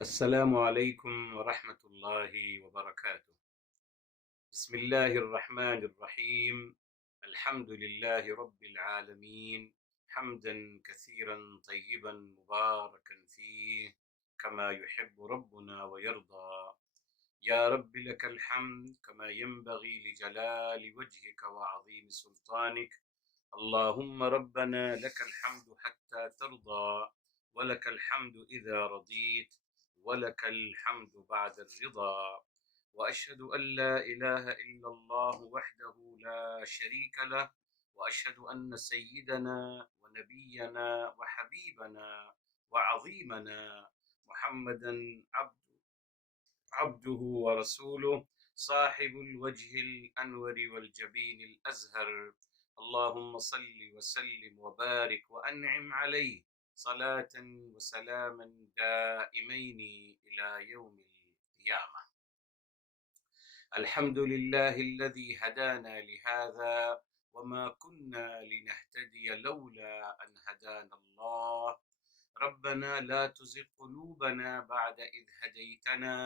السلام عليكم ورحمة الله وبركاته. بسم الله الرحمن الرحيم. الحمد لله رب العالمين، حمدا كثيرا طيبا مباركا فيه كما يحب ربنا ويرضى. يا رب لك الحمد كما ينبغي لجلال وجهك وعظيم سلطانك. اللهم ربنا لك الحمد حتى ترضى، ولك الحمد إذا رضيت، ولك الحمد بعد الرضا. وأشهد أن لا إله إلا الله وحده لا شريك له، وأشهد أن سيدنا ونبينا وحبيبنا وعظيمنا محمدا عبده ورسوله، صاحب الوجه الأنور والجبين الأزهر. اللهم صل وسلم وبارك وأنعم عليه صلاة وسلاما دائمين إلى يوم القيامة. الحمد لله الذي هدانا لهذا، وما كنا لنهتدي لولا أن هدانا الله. ربنا لا تزغ قلوبنا بعد إذ هديتنا،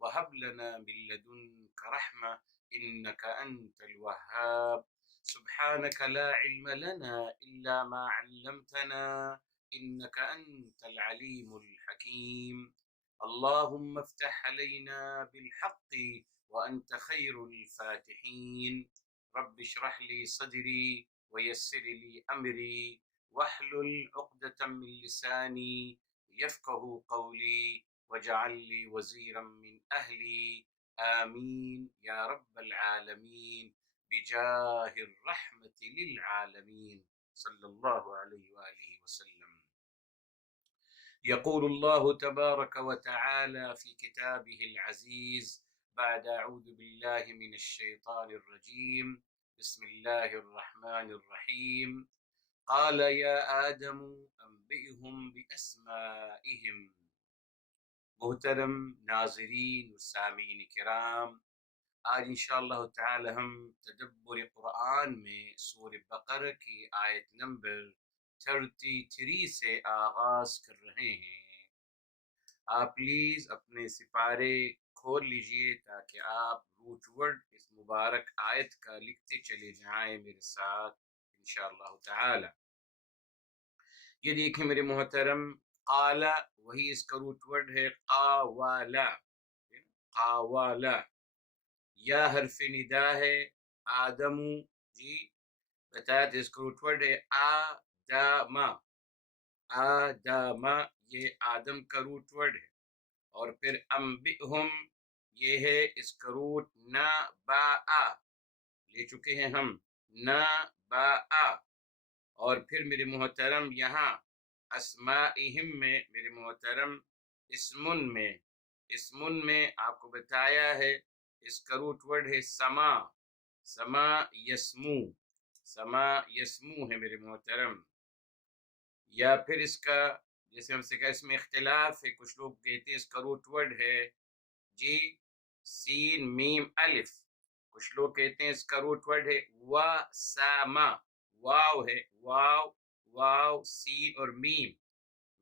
وهب لنا من لدنك رحمة إنك أنت الوهاب. سبحانك لا علم لنا إلا ما علمتنا إنك أنت العليم الحكيم. اللهم افتح علينا بالحق وأنت خير الفاتحين. رب اشرح لي صدري ويسر لي أمري واحلل عقدة من لساني يفقه قولي واجعل لي وزيرا من أهلي. آمين يا رب العالمين، بجاه الرحمة للعالمين صلى الله عليه وآله وسلم. يقول الله تبارك وتعالى في كتابه العزيز بعد أعوذ بالله من الشيطان الرجيم، بسم الله الرحمن الرحيم. قال يا آدم أنبئهم بأسمائهم. محترم ناظرین و سامعین کرام، آج انشاءاللہ تعالی ہم تدبر قرآن میں سورہ بقرہ کی آیت نمبر 33 سے آغاز کر رہے ہیں۔ آپ پلیز اپنے سپارے کھول لیجئے تاکہ آپ روٹ ورڈ اس مبارک آیت کا لکھتے چلے جائیں میرے ساتھ انشاءاللہ تعالی۔ یہ دیکھیں میرے محترم، قالا وہی اس کا روٹ ورڈ ہے قاوالا، قاوالا۔ یا حرف ندا ہے، آدمو جی بتایا تھا اس کا روٹ ورڈ ہے آدما، آدما یہ آدم کا روٹ ورڈ ہے۔ اور پھر انبئہم یہ ہے اس کا روٹ نباء، لے چکے ہیں ہم نباء۔ اور پھر میرے محترم یہاں اسمائہم میں میرے محترم اسمن میں آپ کو بتایا ہے اس کا روٹ ورڈ ہے سما، سما یسمو، سما یسمو ہے میرے محترم۔ یا پھر اس کا جیسے ہم سے کہا اس میں اختلاف ہے، کچھ لوگ کہتے ہیں اس کا روٹ ورڈ ہے جی سین میم الف، کچھ لوگ کہتے ہیں اس کا روٹ ورڈ ہے وساما، واو ہے، واو سین اور میم۔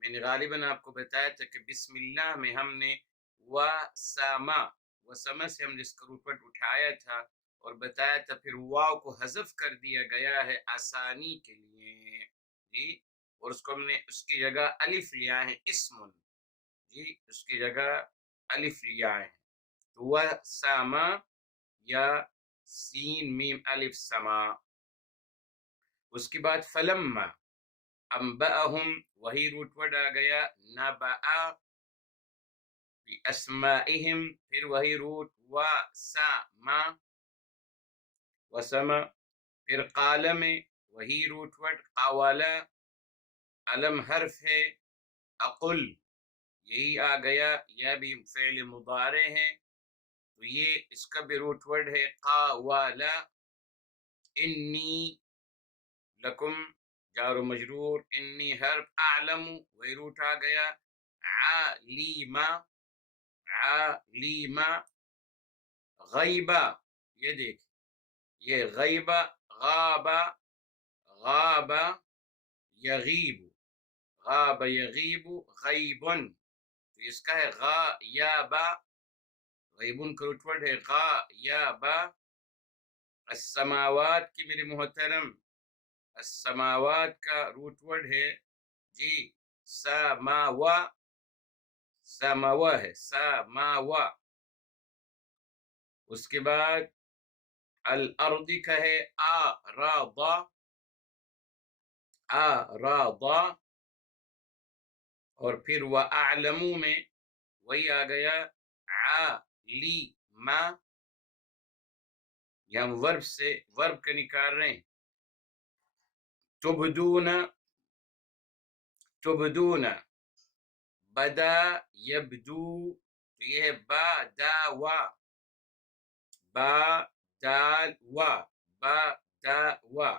میں نے غالباً آپ کو بتایا تھا کہ بسم اللہ میں ہم نے وسما سے ہم نے اس کا روٹ ورڈ اٹھایا تھا اور بتایا تھا پھر واو کو حذف کر دیا گیا ہے آسانی کے لیے جی، اور اس کو ہم نے اس کی جگہ الف لیا ہے اسمن جی، اس کی جگہ الف لیا ہے تو وسما یا سین میم الف سما۔ اس کے بعد فلما انبأہم وہی روٹ ورڈ آ گیا نبأ باسمائہم، پھر وہی روٹ وسما، پھر قال میں وہی روٹ ورڈ قاولا، علم حرف ہے، اقل یہی آ گیا، یہ بھی فعل مضارع ہے تو یہ اس کا بھی روٹ ورڈ ہے قاولا۔ انی لکم جار و مجرور، انی حرف، اعلم وہی روٹ آ گیا علیما، علیما۔ غیبہ یہ دیکھ، یہ غیبہ، غابہ، غابہ یغیب، غاب یغیب غیبن، تو اس کا ہے غا یا با، غیبون کا روٹ ورڈ ہے غا یا با. السماوات کی میرے محترم، السماوات کا روٹ ورڈ ہے جی سماوا، سماوا ہے سماوا. اس کے بعد الارض کا ہے آراضا، آراضا. اور پھر وَأَعْلَمُ میں وہی آ گیا عَلِمَ، یہ ہم ورب سے ورب کا نکال رہے ہیں. تبدون، تبدون، بدا یبدو، تو یہ ہے با دا وا، با دال وا، با دا وا.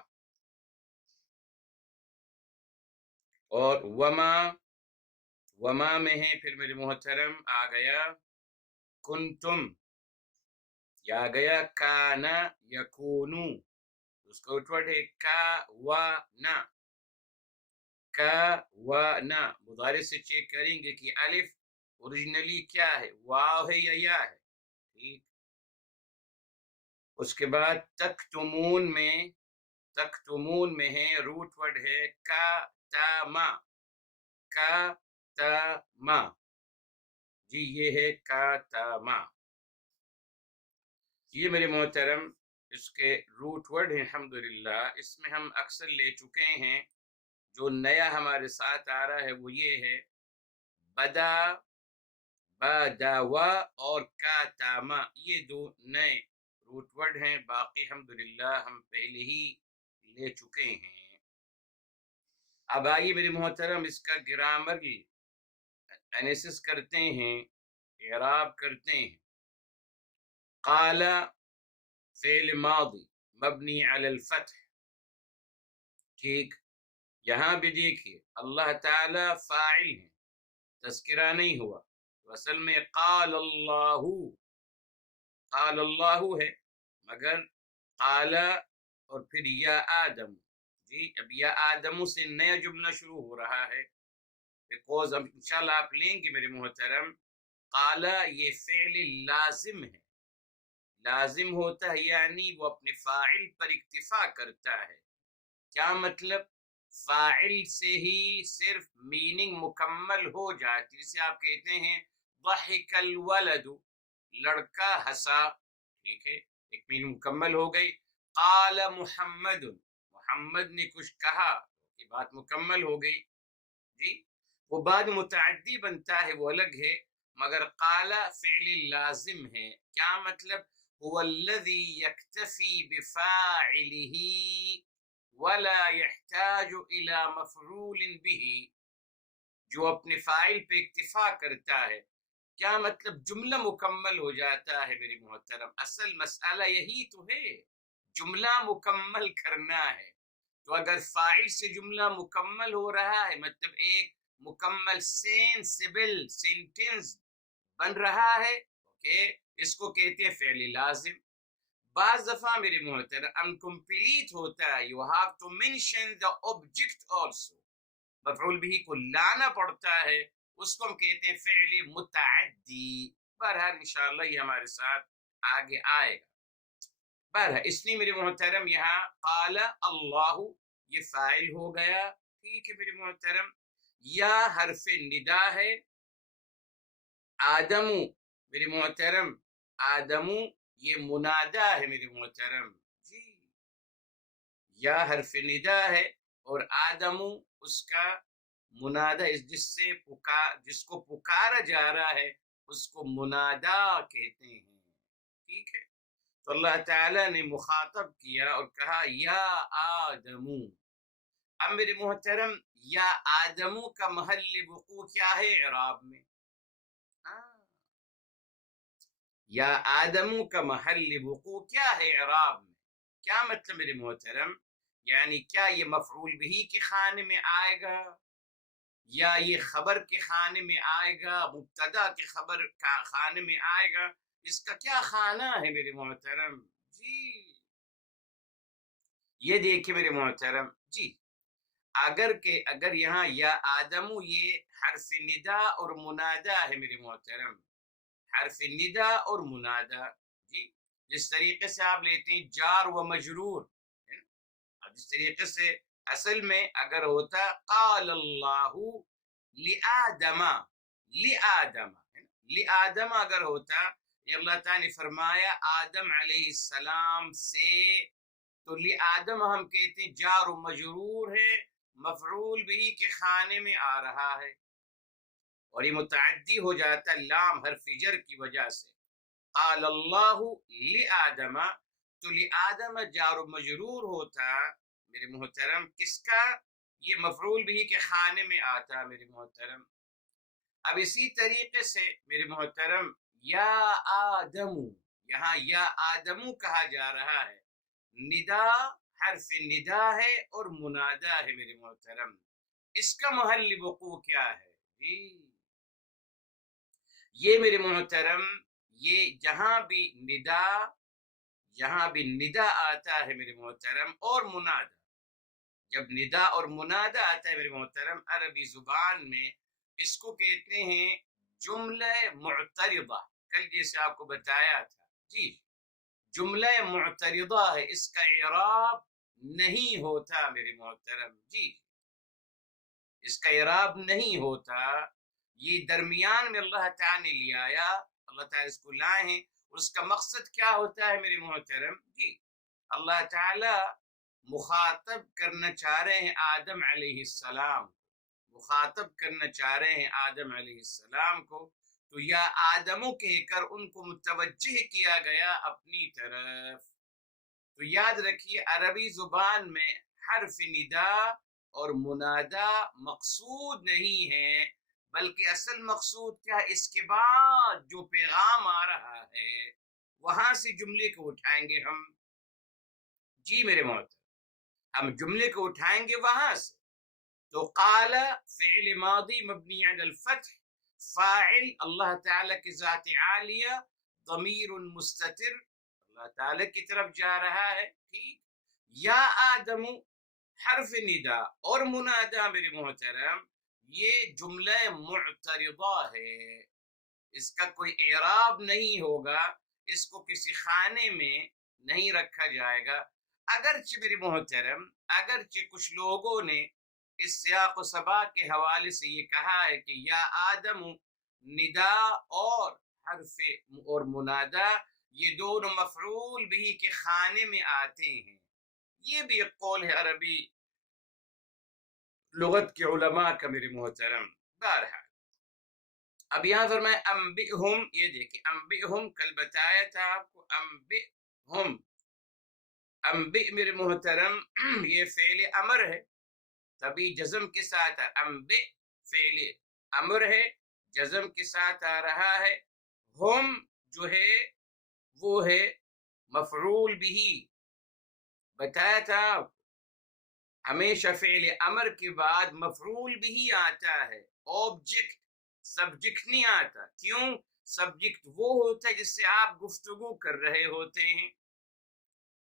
اور وما، وما میں ہے پھر میرے محترم آ گیا کنتم، یا گیا کانا یکونو، اس کا روٹ ورڈ ہے کا و نا، کا و نا. مضارع سے چیک کریں گے کہ الف اوریجنلی کیا ہے، واو ہے یا یا ہے. ٹھیک. اس کے بعد تکتمون میں، تکتمون میں ہے روٹ ورڈ ہے کا تا ما، کا تا ما. جی یہ ہے کا تا ما. یہ میرے محترم اس کے روٹ ورڈ ہیں الحمدللہ. اس میں ہم اکثر لے چکے ہیں. جو نیا ہمارے ساتھ آ رہا ہے وہ یہ ہے بدا، بداوا اور کاتاما، یہ دو نئے روٹ ورڈ ہیں. باقی الحمدللہ ہم پہلے ہی لے چکے ہیں. اب آئیے میرے محترم اس کا گرامر انالیسس کرتے ہیں، اعراب کرتے ہیں. قال فعل ماضی مبنی علی الفتح. ٹھیک. یہاں بھی دیکھیے اللہ تعالی فاعل ہے، تذکرہ نہیں ہوا. اصل میں قال اللہ، قال اللہ ہے، مگر قال اور پھر یا آدم. جی اب یا آدم سے نیا جملہ شروع ہو رہا ہے، بیکوز اب انشاءاللہ آپ لیں گے میرے محترم. قال یہ فعل لازم ہے، لازم ہوتا ہے یعنی وہ اپنے فاعل پر اکتفا کرتا ہے. کیا مطلب؟ فاعل سے ہی صرف میننگ مکمل ہو جاتی. جسے آپ کہتے ہیں ضحک الولد، لڑکا ہنسا. ٹھیک ہے، ایک میننگ مکمل ہو گئی. قال محمد، محمد نے کچھ کہا، یہ بات مکمل ہو گئی. جی وہ بعد متعدی بنتا ہے وہ الگ ہے، مگر قال فعل لازم ہے. کیا مطلب؟ هو الذي يكتفي بفاعله ولا يحتاج الى مفعول به، جو اپنے فاعل پہ اکتفا کرتا ہے. کیا مطلب؟ جملہ مکمل ہو جاتا ہے میرے محترم. اصل مسئلہ یہی تو ہے، جملہ مکمل کرنا ہے. تو اگر فاعل سے جملہ مکمل ہو رہا ہے مطلب ایک مکمل سینسیبل سینٹینس بن رہا ہے، اوکے، اس کو کہتے ہیں فعل لازم. بعض دفعہ میرے محترم انکمپلیٹ ہوتا ہے، you have to mention the object also, مفعول بھی کو لانا پڑتا ہے، اس کو ہم کہتے ہیں فعل متعدی. بہرحال انشاءاللہ یہ ہمارے ساتھ آگے آئے گا. بہرحال اس لیے میرے محترم یہاں قال اللہ یہ فاعل ہو گیا. ٹھیک ہے میرے محترم. یا حرف ندا ہے. آدم میرے محترم، آدم یہ منادا ہے میرے محترم. جی یا حرف ندا ہے اور آدم اس کا منادا، جس کو پکارا جا رہا ہے اس کو منادا کہتے ہیں. ٹھیک ہے. تو اللہ تعالیٰ نے مخاطب کیا اور کہا یا آدم. اب میرے محترم یا آدم کا محل وقوع کیا ہے اعراب میں؟ یا آدم کا محل وقوع کیا ہے اعراب میں؟ کیا مطلب میرے محترم؟ یعنی کیا یہ مفعول بھی کے خانے میں آئے گا، یا یہ خبر کے خانے میں آئے گا، مبتدا کے خبر کا خانے میں آئے گا؟ اس کا کیا خانہ ہے میرے محترم؟ جی یہ دیکھیں میرے محترم. جی اگر یہاں یا آدم یہ حرف ندا اور منادا ہے میرے محترم، حرف ندا اور منادا، جی جس طریقے سے آپ لیتے ہیں جار و مجرور ہے نا، جس طریقے سے اصل میں اگر ہوتا قال اللہ لآدم، لآدم ہے نا، لآدم اگر ہوتا یہ اللہ تعالیٰ نے فرمایا آدم علیہ السلام سے، تو لآدم ہم کہتے ہیں جار و مجرور ہے، مفعول بھی کے خانے میں آ رہا ہے، اور یہ متعدی ہو جاتا لام حرف جر کی وجہ سے، قال اللہ لآدم، تو لآدم جار و مجرور ہوتا میرے محترم کس کا، یہ مفعول بھی کے خانے میں آتا میرے محترم۔ اب اسی طریقے سے میرے محترم یا آدم، یہاں یا آدم کہا جا رہا ہے، ندا حرف ندا ہے اور منادا ہے میرے محترم، اس کا محل وقوع کیا ہے؟ جی یہ میرے محترم یہ جہاں بھی ندا آتا ہے میرے محترم اور منادا، جب ندا اور منادا آتا ہے میرے محترم عربی زبان میں اس کو کہتے ہیں جملہ معترضہ، کل جیسے آپ کو بتایا تھا، جی جملہ معترضہ ہے، اس کا اعراب نہیں ہوتا میرے محترم، جی اس کا اعراب نہیں ہوتا، یہ درمیان میں اللہ تعالیٰ نے لے آیا، اللہ تعالیٰ اس کو لائے ہیں، اس کا مقصد کیا ہوتا ہے میرے محترم، جی اللہ تعالیٰ مخاطب کرنا چاہ رہے ہیں آدم علیہ السلام، مخاطب کرنا چاہ رہے ہیں آدم علیہ السلام کو، تو یا آدموں کہہ کر ان کو متوجہ کیا گیا اپنی طرف۔ تو یاد رکھیے عربی زبان میں حرف ندا اور منادا مقصود نہیں ہے، بلکہ اصل مقصود کیا ہے، اس کے بعد جو پیغام آ رہا ہے وہاں سے جملے کو اٹھائیں گے ہم، جی میرے محترم ہم جملے کو اٹھائیں گے وہاں سے، تو قال فعل ماضی مبنی علی الفتح، فاعل اللہ تعالیٰ کی ذات عالیہ، ضمیر مستتر اللہ تعالیٰ کی طرف جا رہا ہے، ٹھیک، یا آدم حرف ندا اور منادا میرے محترم یہ جملہ معترضہ ہے، اس کا کوئی اعراب نہیں ہوگا، اس کو کسی خانے میں نہیں رکھا جائے گا، اگرچہ میرے محترم اگرچہ کچھ لوگوں نے اس سیاق و سباق کے حوالے سے یہ کہا ہے کہ یا آدم ندا اور حرف اور منادا یہ دونوں مفعول بھی کے خانے میں آتے ہیں، یہ بھی ایک قول ہے عربی لغت کے علماء کا میرے محترم۔ بہرحال اب یہاں فرمائے انبئہم، یہ دیکھیں انبئہم کل بتایا تھا آپ کو، انبئہم، انبئ میرے محترم یہ فعل امر ہے، تبھی جزم کے ساتھ انبئ فعل امر ہے، جزم کے ساتھ آ رہا ہے، ہم جو ہے وہ ہے مفعول بھی، بتایا تھا ہمیشہ فعل امر کے بعد مفعول بھی آتا ہے، آبجیکٹ سبجیکٹ نہیں آتا، کیوں؟ سبجیکٹ وہ ہوتا ہے جس سے آپ گفتگو کر رہے ہوتے ہیں،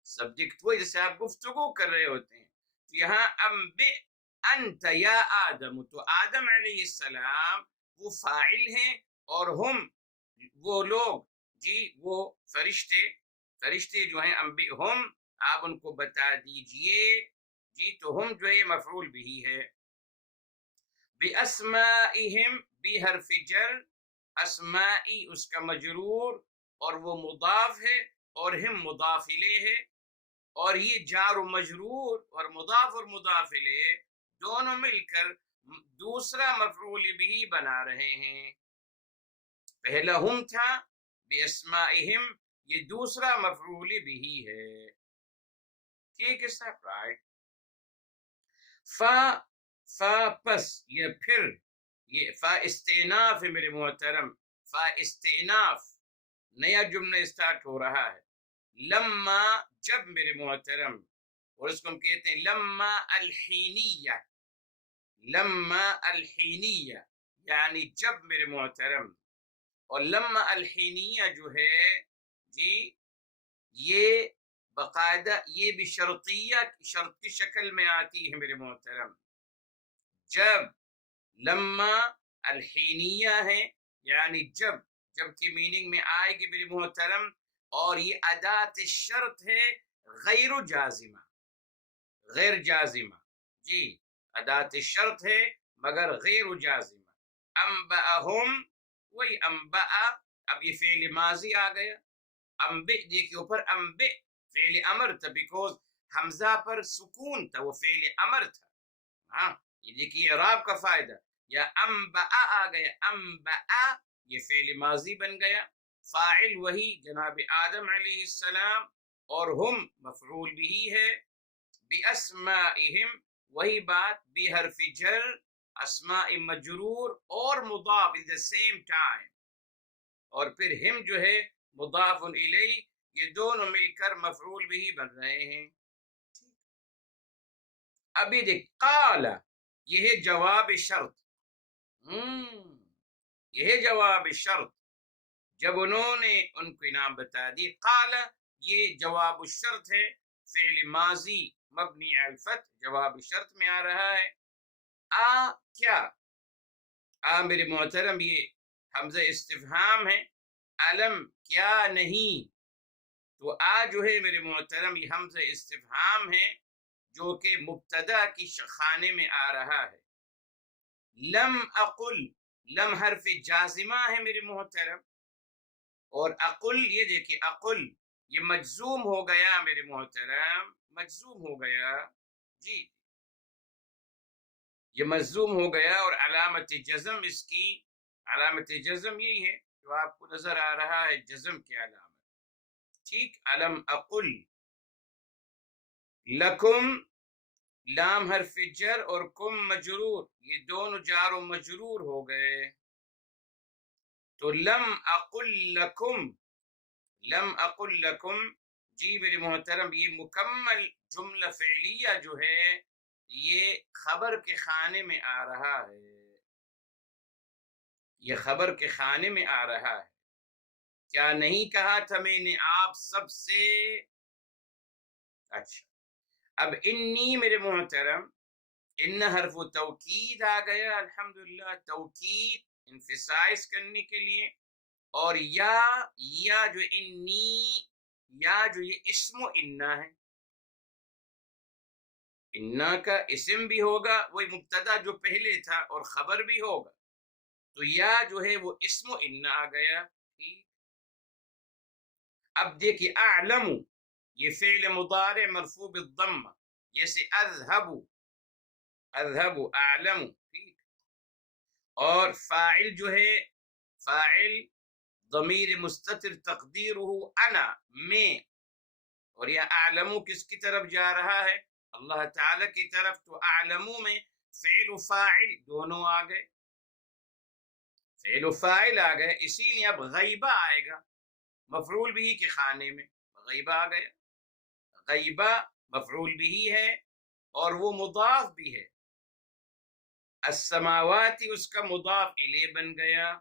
سبجیکٹ وہ جس سے آپ گفتگو کر رہے ہوتے ہیں، تو یہاں انبئ انت یا آدم، تو آدم علیہ السلام وہ فاعل ہیں اور ہم وہ لوگ، جی وہ فرشتے جو ہیں انبئہم، آپ ان کو بتا دیجئے، جی تو ہم جو ہے مفعول بھی ہے، بِأَسْمَائِهِمْ بحرف جر، اسمائی اس کا مجرور اور وہ مضاف ہے اور ہم مضاف الیہ ہے، اور یہ جار و مجرور اور مضاف الیہ دونوں مل کر دوسرا مفعول بھی بنا رہے ہیں، پہلا ہم تھا بِأَسْمَائِهِمْ، یہ دوسرا مفعول بھی ہے، ٹھیک ہے صاحب، رائٹ۔ فا پس یہ پھر، یہ فا استئناف ہے میرے محترم، فا استئناف نیا جملہ اسٹارٹ ہو رہا ہے، لما جب میرے محترم، اور اس کو ہم کہتے ہیں لما الحینیہ، لما الحینیہ یعنی جب میرے محترم، اور لما الحینیہ جو ہے جی یہ باقاعدہ یہ بھی شرط کی شکل میں آتی ہے میرے محترم، جب، لما الحینیہ ہے یعنی جب کی میننگ میں آئے گی میرے محترم، اور یہ ادات شرط ہے غیر جازمہ، غیر جازمہ، جی ادات شرط ہے مگر غیر جازمہ. انبأہم، وہی انبأ، اب یہ فعل ماضی آ گیا. انبئ دیکھئے اوپر انبئ فعل امر تھا، بیکوز حمزہ پر سکون تھا، وہ فعل امر تھا. ہاں یہ دیکھیے اعراب کا فائدہ، یا انبأ آ گیا، انبأ یہ فعل ماضی بن گیا، فاعل وہی جناب آدم علیہ السلام، اور ہم مفعول بھی ہے. باسمائہم وہی بات، بحرف جر، اسماء مجرور اور مضاف at the same time، اور پھر ہم جو ہے مضاف الیہ، یہ دونوں مل کر مفعول بھی بن رہے ہیں. ابھی دیکھ قال، یہ ہے جواب شرط. یہ ہے جواب شرط، جب انہوں نے ان کو انعام بتا دی. قال یہ جواب الشرط ہے، فعل ماضی مبنی علی الفتح جواب شرط میں آ رہا ہے. کیا، میرے محترم یہ حمزہ استفہام ہے. علم کیا نہیں، تو جو ہے میرے محترم یہ حمزہ استفہام ہے جو کہ مبتدا کی خانے میں آ رہا ہے. لم اقل، لم حرف جازمہ ہے میرے محترم، اور اقل یہ دیکھیں اقل یہ مجزوم ہو گیا میرے محترم، مجزوم ہو گیا، جی یہ مجزوم ہو گیا، اور علامت جزم اس کی، علامت جزم یہی ہے جو آپ کو نظر آ رہا ہے، جزم کی علامت. ٹھیک، علم اقل. لکم لام حرف جر اور کم مجرور، یہ دونوں جار و مجرور ہو گئے. تو لم اقل لکم، لم اقل لکم، جی میرے محترم یہ مکمل جملہ فعلیہ جو ہے یہ خبر کے خانے میں آ رہا ہے، یہ خبر کے خانے میں آ رہا ہے. کیا نہیں کہا تھا میں نے آپ سب سے؟ اچھا، اب انی میرے محترم، ان حرف توکید آ گیا، الحمدللہ توکید انفسائز کرنے کے لیے. اور یا جو انی، یا جو یہ اسم و انا ہے، انا کا اسم بھی ہوگا، وہی مبتدا جو پہلے تھا، اور خبر بھی ہوگا، تو یا جو ہے وہ اسم و انا آ گیا. اب دیکھیے اعلم، یہ فعل مضارع مرفوع بالضمہ، جیسے اذهب، اذهب اعلم، ٹھیک. اور فاعل جو ہے، فاعل ضمیر مستتر تقدیرہ انا، میں، اور یہ اعلم کس کی طرف جا رہا ہے؟ اللہ تعالی کی طرف. تو اعلم میں فعل و فاعل دونوں آ گئے، فعل و فاعل آ گئے، اسی لیے اب غیبہ آئے گا مفعول بھی کے خانے میں. غیبہ آ گیا، غیبہ مفعول بھی ہے اور وہ مضاف بھی ہے. السماوات اس کا مضاف الیہ بن گیا،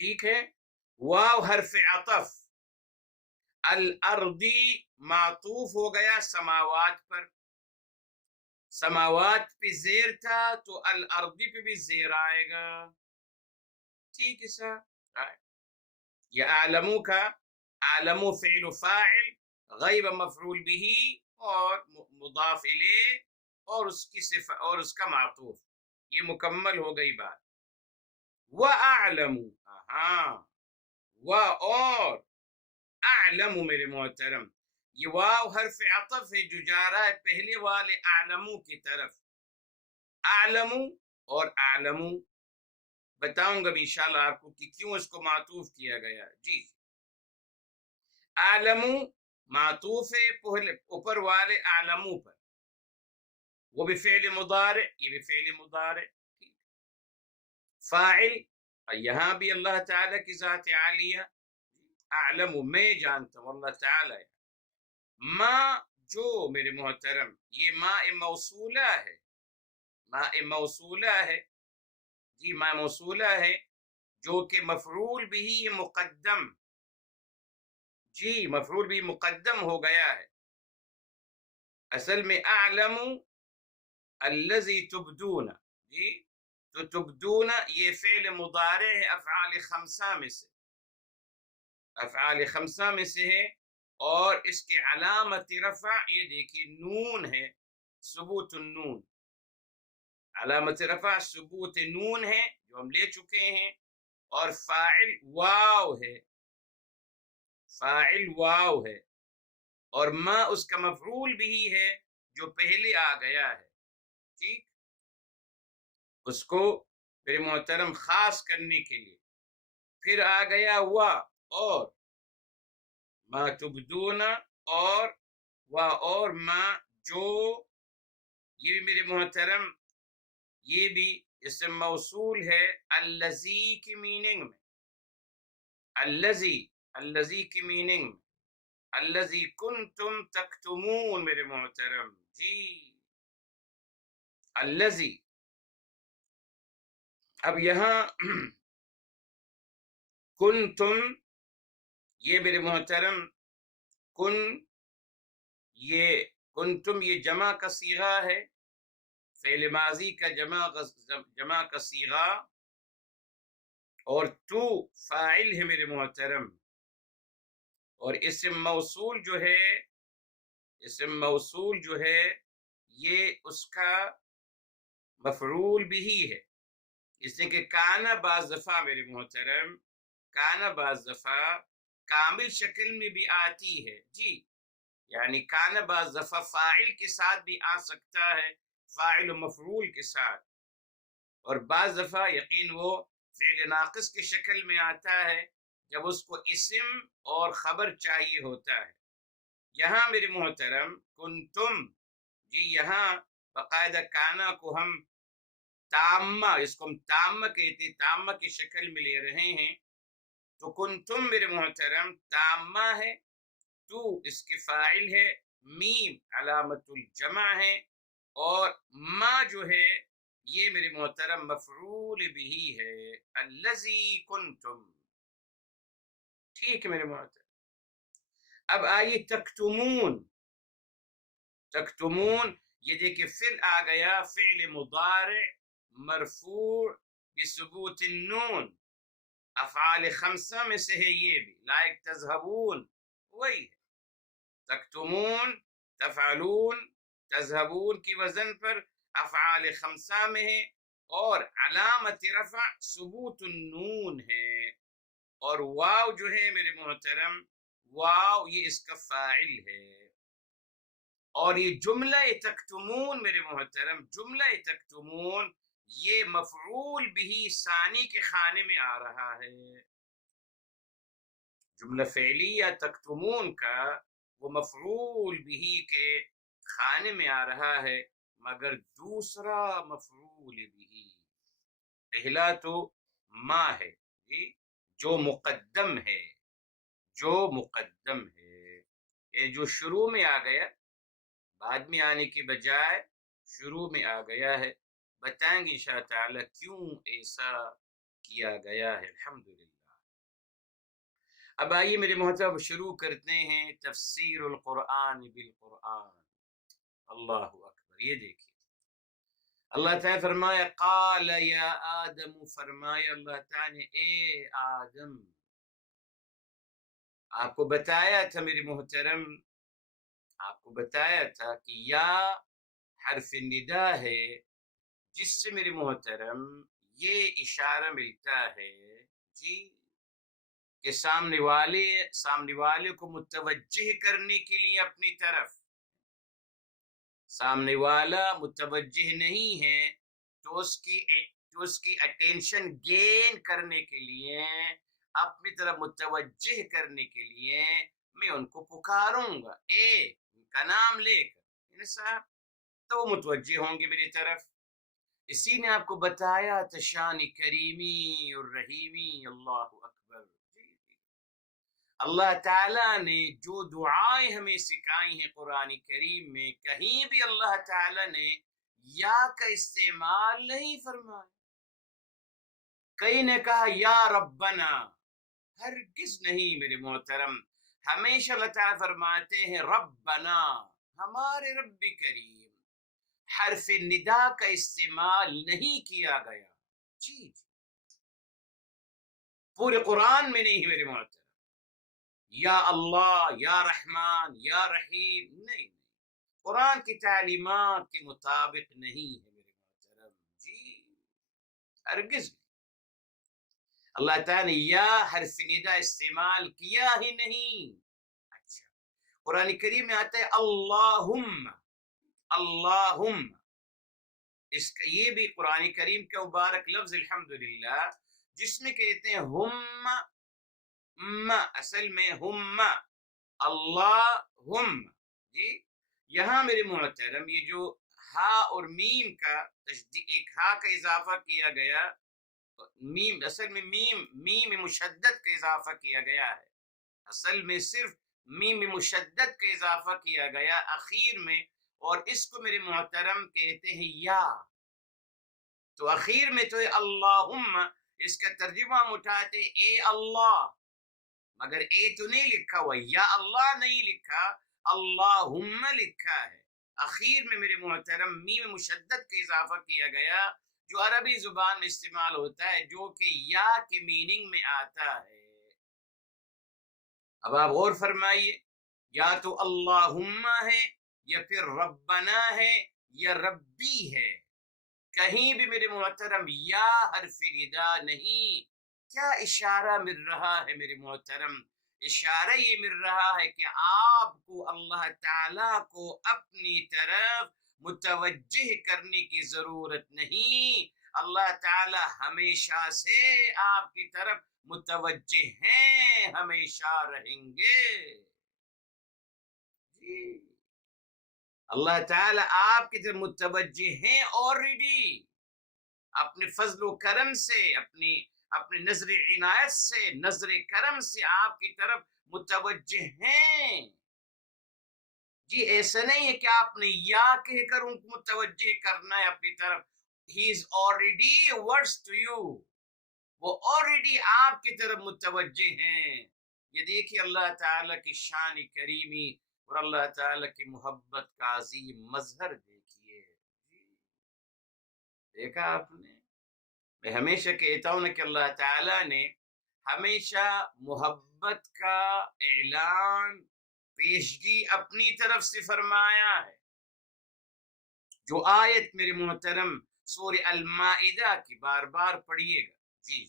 ٹھیک ہے. واو حرف عطف، الارضی معطوف ہو گیا سماوات پر، سماوات پہ زیر تھا تو الارضی پہ بھی زیر آئے گا، ٹھیک ہے سر. یہ عالموں کا، عالمو فعل و فاعل، غیب مفعول بھی اور مضاف الیہ اور اس کی صفت اور اس کا معطوف، یہ مکمل ہو گئی بات. وَأَعْلَمُ، ہاں، اور اعلم میرے محترم، یہ واو حرف عطف ہے جو جا رہا ہے پہلے والے اعلمو کی طرف. اعلم اور اعلم بتاؤں گا انشاءاللہ آپ کو کہ کیوں اس کو معطوف کیا گیا. جی اعلم معطوف ہے اوپر والے اعلمو پر، وہ بھی فعل مضارع، یہ بھی فعل مضارع. فاعل یہاں بھی اللہ تعالیٰ کی ذات عالیہ، اعلم میں جانتا ہوں اللہ تعالیٰ. ما جو میرے محترم یہ ما موصولہ ہے، ما موصولہ ہے، جی ما موصولہ ہے جو کہ مفعول بھی مقدم، جی مفعول بھی مقدم ہو گیا ہے. اصل میں اعلم الذی تبدون، جی تو تبدون یہ فعل مضارع ہے افعال خمسہ میں سے، افعال خمسہ میں سے ہے، اور اس کی علامت رفع یہ دیکھیے نون ہے، ثبوت النون، علامت رفع ثبوت نون ہے جو ہم لے چکے ہیں، اور فاعل واو ہے، فاعل واو ہے، اور ما اس کا مفعول بھی ہے جو پہلے آ گیا ہے، ٹھیک، اس کو میرے محترم خاص کرنے کے لیے پھر آ گیا وا، اور ما تبدون، اور وا اور ما جو، یہ بھی میرے محترم یہ بھی اسم موصول ہے الذی کی میننگ میں، الذی، الذی کی میننگ میں، الذی کنتم تکتمون میرے محترم، جی الذی، اب یہاں کنتم، یہ میرے محترم کن، یہ کنتم یہ جمع کا صیغہ ہے، فعل ماضی کا جمع کا صیغہ، اور تو فاعل ہے میرے محترم، اور اسم موصول جو ہے، اسم موصول جو ہے یہ اس کا مفعول بھی ہے، اس نے کہ کانا بعض دفعہ میرے محترم، کانا بعض دفعہ کامل شکل میں بھی آتی ہے، جی یعنی کانا بعض دفعہ فاعل کے ساتھ بھی آ سکتا ہے، فاعل و مفعول کے ساتھ، اور بعض دفعہ یقین وہ فعل ناقص کی شکل میں آتا ہے جب اس کو اسم اور خبر چاہیے ہوتا ہے۔ یہاں میرے محترم کنتم، جی یہاں باقاعدہ کانا کو ہم تامہ، اس کو ہم تامہ کہتے ہیں، تامہ کی شکل میں لے رہے ہیں، تو کنتم میرے محترم تامہ ہے، تو اس کے فاعل ہے، میم علامت الجمع ہے، اور ما جو ہے یہ میرے محترم مفعول بھی ہے، الذی کنتم، ٹھیک ہے میرے محترم۔ اب آئیے تکتمون، تکتمون یہ دیکھیں فعل آ گیا، فعل مضارع مرفوع بثبوت النون، افعال خمسہ میں سے ہے، یہ بھی لائک تذہبون وہی ہے، تکتمون، تفعلون، تذہبون کی وزن پر افعال خمسہ میں ہے، اور علامت رفع ثبوت النون ہے، اور واو جو ہے میرے محترم، واو یہ اس کا فاعل ہے، اور یہ جملہ تکتمون میرے محترم، جملہ تکتمون یہ مفعول بھی ثانی کے خانے میں آ رہا ہے، جملہ فعلیہ تکتمون کا وہ مفعول بھی کے خانے میں آ رہا ہے، مگر دوسرا مفعول بھی، پہلا تو ما ہے، جی جو مقدم ہے، جو مقدم ہے، یہ جو شروع میں آ گیا، بعد میں آنے کی بجائے شروع میں آ گیا ہے، بتائیں گے انشاءاللہ تعالی کیوں ایسا کیا گیا ہے، الحمدللہ۔ اب آئیے میرے محترم شروع کرتے ہیں تفسیر القرآن بالقرآن، اللہ اکبر، یہ دیکھیے اللہ تعالیٰ فرمایا قال یا آدم، فرمایا اللہ تعالیٰ نے اے آدم، آپ کو بتایا تھا میرے محترم، آپ کو بتایا تھا کہ یا حرف ندا ہے، جس سے میرے محترم یہ اشارہ ملتا ہے، جی کہ سامنے والے کو متوجہ کرنے کے لیے اپنی طرف، سامنے والا متوجہ نہیں ہے تو اس کی اٹینشن گین کرنے کے لیے، اپنی طرف متوجہ کرنے کے لیے میں ان کو پکاروں گا، ان کا نام لے کر صاحب، تو وہ متوجہ ہوں گے میری طرف۔ اسی نے آپ کو بتایا تشان کریمی اور رحیمی، اللہ اکبر، اللہ تعالیٰ نے جو دعائیں ہمیں سکھائی ہیں قرآن کریم میں، کہیں بھی اللہ تعالیٰ نے یا کا استعمال نہیں فرمایا، کئی نے کہا یا ربنا، ہرگز نہیں میرے محترم، ہمیشہ اللہ تعالیٰ فرماتے ہیں ربنا، ہمارے رب کریم، حرف ندا کا استعمال نہیں کیا گیا. جی پورے قرآن میں نہیں میرے محترم. یا اللہ، یا رحمان، یا رحیم، نہیں، قرآن کی تعلیمات کے مطابق نہیں ہے میرے محترم. جی ہرگز نہیں. اللہ تعالیٰ نے یا حرف ندا استعمال کیا ہی نہیں. اچھا، قرآن کریم میں آتا ہے اللہم، اللہم. یہ بھی قرآن کریم کا مبارک لفظ الحمدللہ، جس میں کہتے ہیں ہم، اصل میں ہم اللہم. جی یہاں میرے محترم یہ جو ہا اور میم کا ایک ہا کا اضافہ کیا گیا، میم اصل میں میم مشدد کا اضافہ کیا گیا ہے. اصل میں صرف میم مشدد کا اضافہ کیا گیا اخیر میں، اور اس کو میرے محترم کہتے ہیں یا. تو اخیر میں تو اللہم، اس کا ترجمہ ہم اٹھاتے اے اللہ، مگر اے تو نہیں لکھا ہوا، یا اللہ نہیں لکھا، اللہم لکھا ہے. اخیر میں میرے محترم میم مشدد کا اضافہ کیا گیا، جو عربی زبان میں استعمال ہوتا ہے، جو کہ یا کے میننگ میں آتا ہے. اب آپ غور فرمائیے، یا تو اللہم ہے، یا پھر ربنا ہے، یا ربی ہے. کہیں بھی میرے محترم یا حرف ندا نہیں. کیا اشارہ مل رہا ہے میرے محترم؟ اشارہ یہ مل رہا ہے کہ آپ کو اللہ تعالیٰ کو اپنی طرف متوجہ کرنے کی ضرورت نہیں. اللہ تعالیٰ ہمیشہ سے آپ کی طرف متوجہ ہیں، ہمیشہ رہیں گے. جی اللہ تعالیٰ آپ کی طرف متوجہ ہیں آلریڈی، اپنے فضل و کرم سے، اپنے نظر عنایت سے، نظر کرم سے آپ کی طرف متوجہ ہیں. جی ایسا نہیں ہے کہ آپ نے یا کہہ کر ان کو متوجہ کرنا ہے اپنی طرف. He is already towards to you، وہ already آپ کی طرف متوجہ ہیں. یہ دیکھیے اللہ تعالیٰ کی شان کریمی اور اللہ تعالیٰ کی محبت کا عظیم مظہر دیکھیے. دیکھا آپ نے؟ میں ہمیشہ کہتا ہوں کہ اللہ تعالیٰ نے ہمیشہ محبت کا اعلان، پیشگی اپنی طرف سے فرمایا ہے. جو آیت میرے محترم سورہ المائدہ کی بار بار پڑھیے گا. جی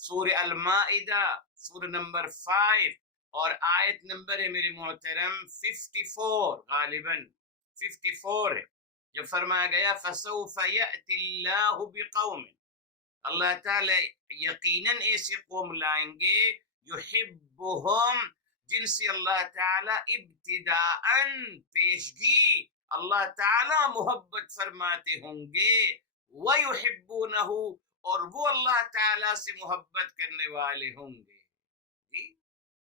سورہ المائدہ سورہ نمبر 5 اور آیت نمبر ہے میرے محترم 54، غالباً 54 ہے، جب فرمایا گیا فَسَوْفَ يَأْتِ اللَّهُ بِقَوْمٍ، اللہ تعالی یقیناً ایسے قوم لائیں گے یحبہم، جن سے اللہ تعالی ابتداءً پیشگی اللہ تعالی محبت فرماتے ہوں گے، وَيُحِبُّونَهُ، اور وہ اللہ تعالی سے محبت کرنے والے ہوں گے. جی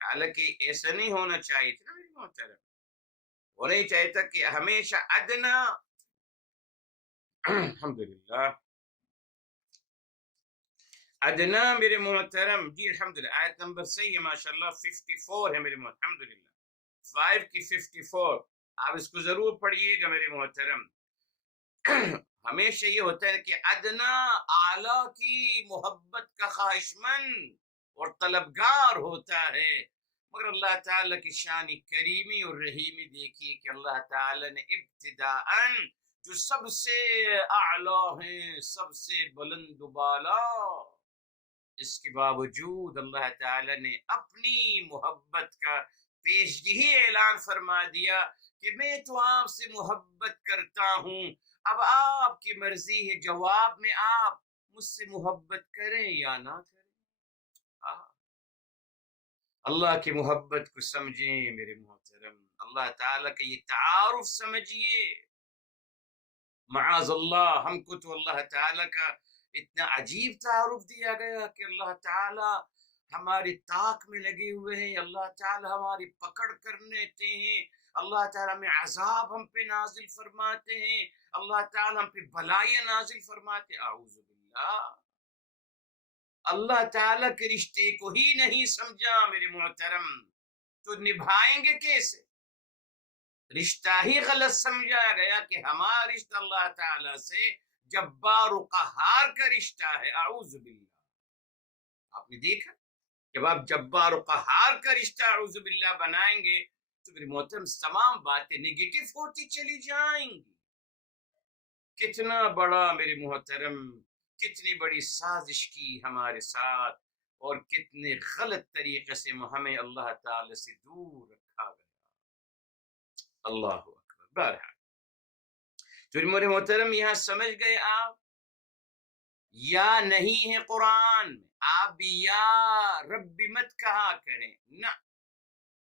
حالانکہ ایسا نہیں ہونا چاہیے تھا میری محترم. وہ نہیں چاہتا کہ ہمیشہ ادنا الحمدللہ ادنا میرے محترم. جی الحمدللہ آیت نمبر صحیح ہے ماشاءاللہ 54 ہے میرے محترم، الحمدللہ 5 کی 54. آپ اس کو ضرور پڑھیے گا میرے محترم. ہمیشہ یہ ہوتا ہے کہ ادنا اعلیٰ کی محبت کا خواہشمند اور طلبگار ہوتا ہے، مگر اللہ تعالیٰ کی شان کریمی اور رحیمی دیکھیے کہ اللہ تعالیٰ نے ابتداءً جو سب سے اعلیٰ ہیں، سب سے بلند و بالا، اس کے باوجود اللہ تعالیٰ نے اپنی محبت کا پیشگی ہی اعلان فرما دیا کہ میں تو آپ سے محبت کرتا ہوں، اب آپ کی مرضی ہے جواب میں آپ مجھ سے محبت کریں یا نہ کریں. اللہ کی محبت کو سمجھیں میرے محترم، اللہ تعالیٰ کا یہ تعارف سمجھیے. معاذ اللہ ہم کو تو اللہ تعالیٰ کا اتنا عجیب تعارف دیا گیا کہ اللہ تعالیٰ ہماری طاق میں لگے ہوئے ہیں، اللہ تعالیٰ ہماری پکڑ کر لیتے ہیں، اللہ تعالیٰ میں عذاب ہم پہ نازل فرماتے ہیں، اللہ تعالیٰ ہم پہ بلائیاں نازل فرماتے. اعوذ باللہ. اللہ تعالیٰ کے رشتے کو ہی نہیں سمجھا میرے محترم تو نبھائیں گے کیسے؟ رشتہ ہی غلط سمجھا گیا کہ ہمارا رشتہ اللہ تعالی سے جبار و قہار کا رشتہ ہے، اعوذ باللہ۔ آپ نے دیکھا جب آپ جبار و قہار کا رشتہ اعوذ باللہ بنائیں گے تو میرے محترم تمام باتیں نگیٹو ہوتی چلی جائیں گی۔ کتنا بڑا میرے محترم، کتنی بڑی سازش کی ہمارے ساتھ، اور کتنے غلط طریقے سے ہمیں اللہ تعالی سے دور رکھا گیا۔ اللہ اکبر۔ بہرحال تو میرے محترم یہاں سمجھ گئے آپ، یا نہیں ہے قرآن میں، آپ بھی یا رب مت کہا کریں، نہ،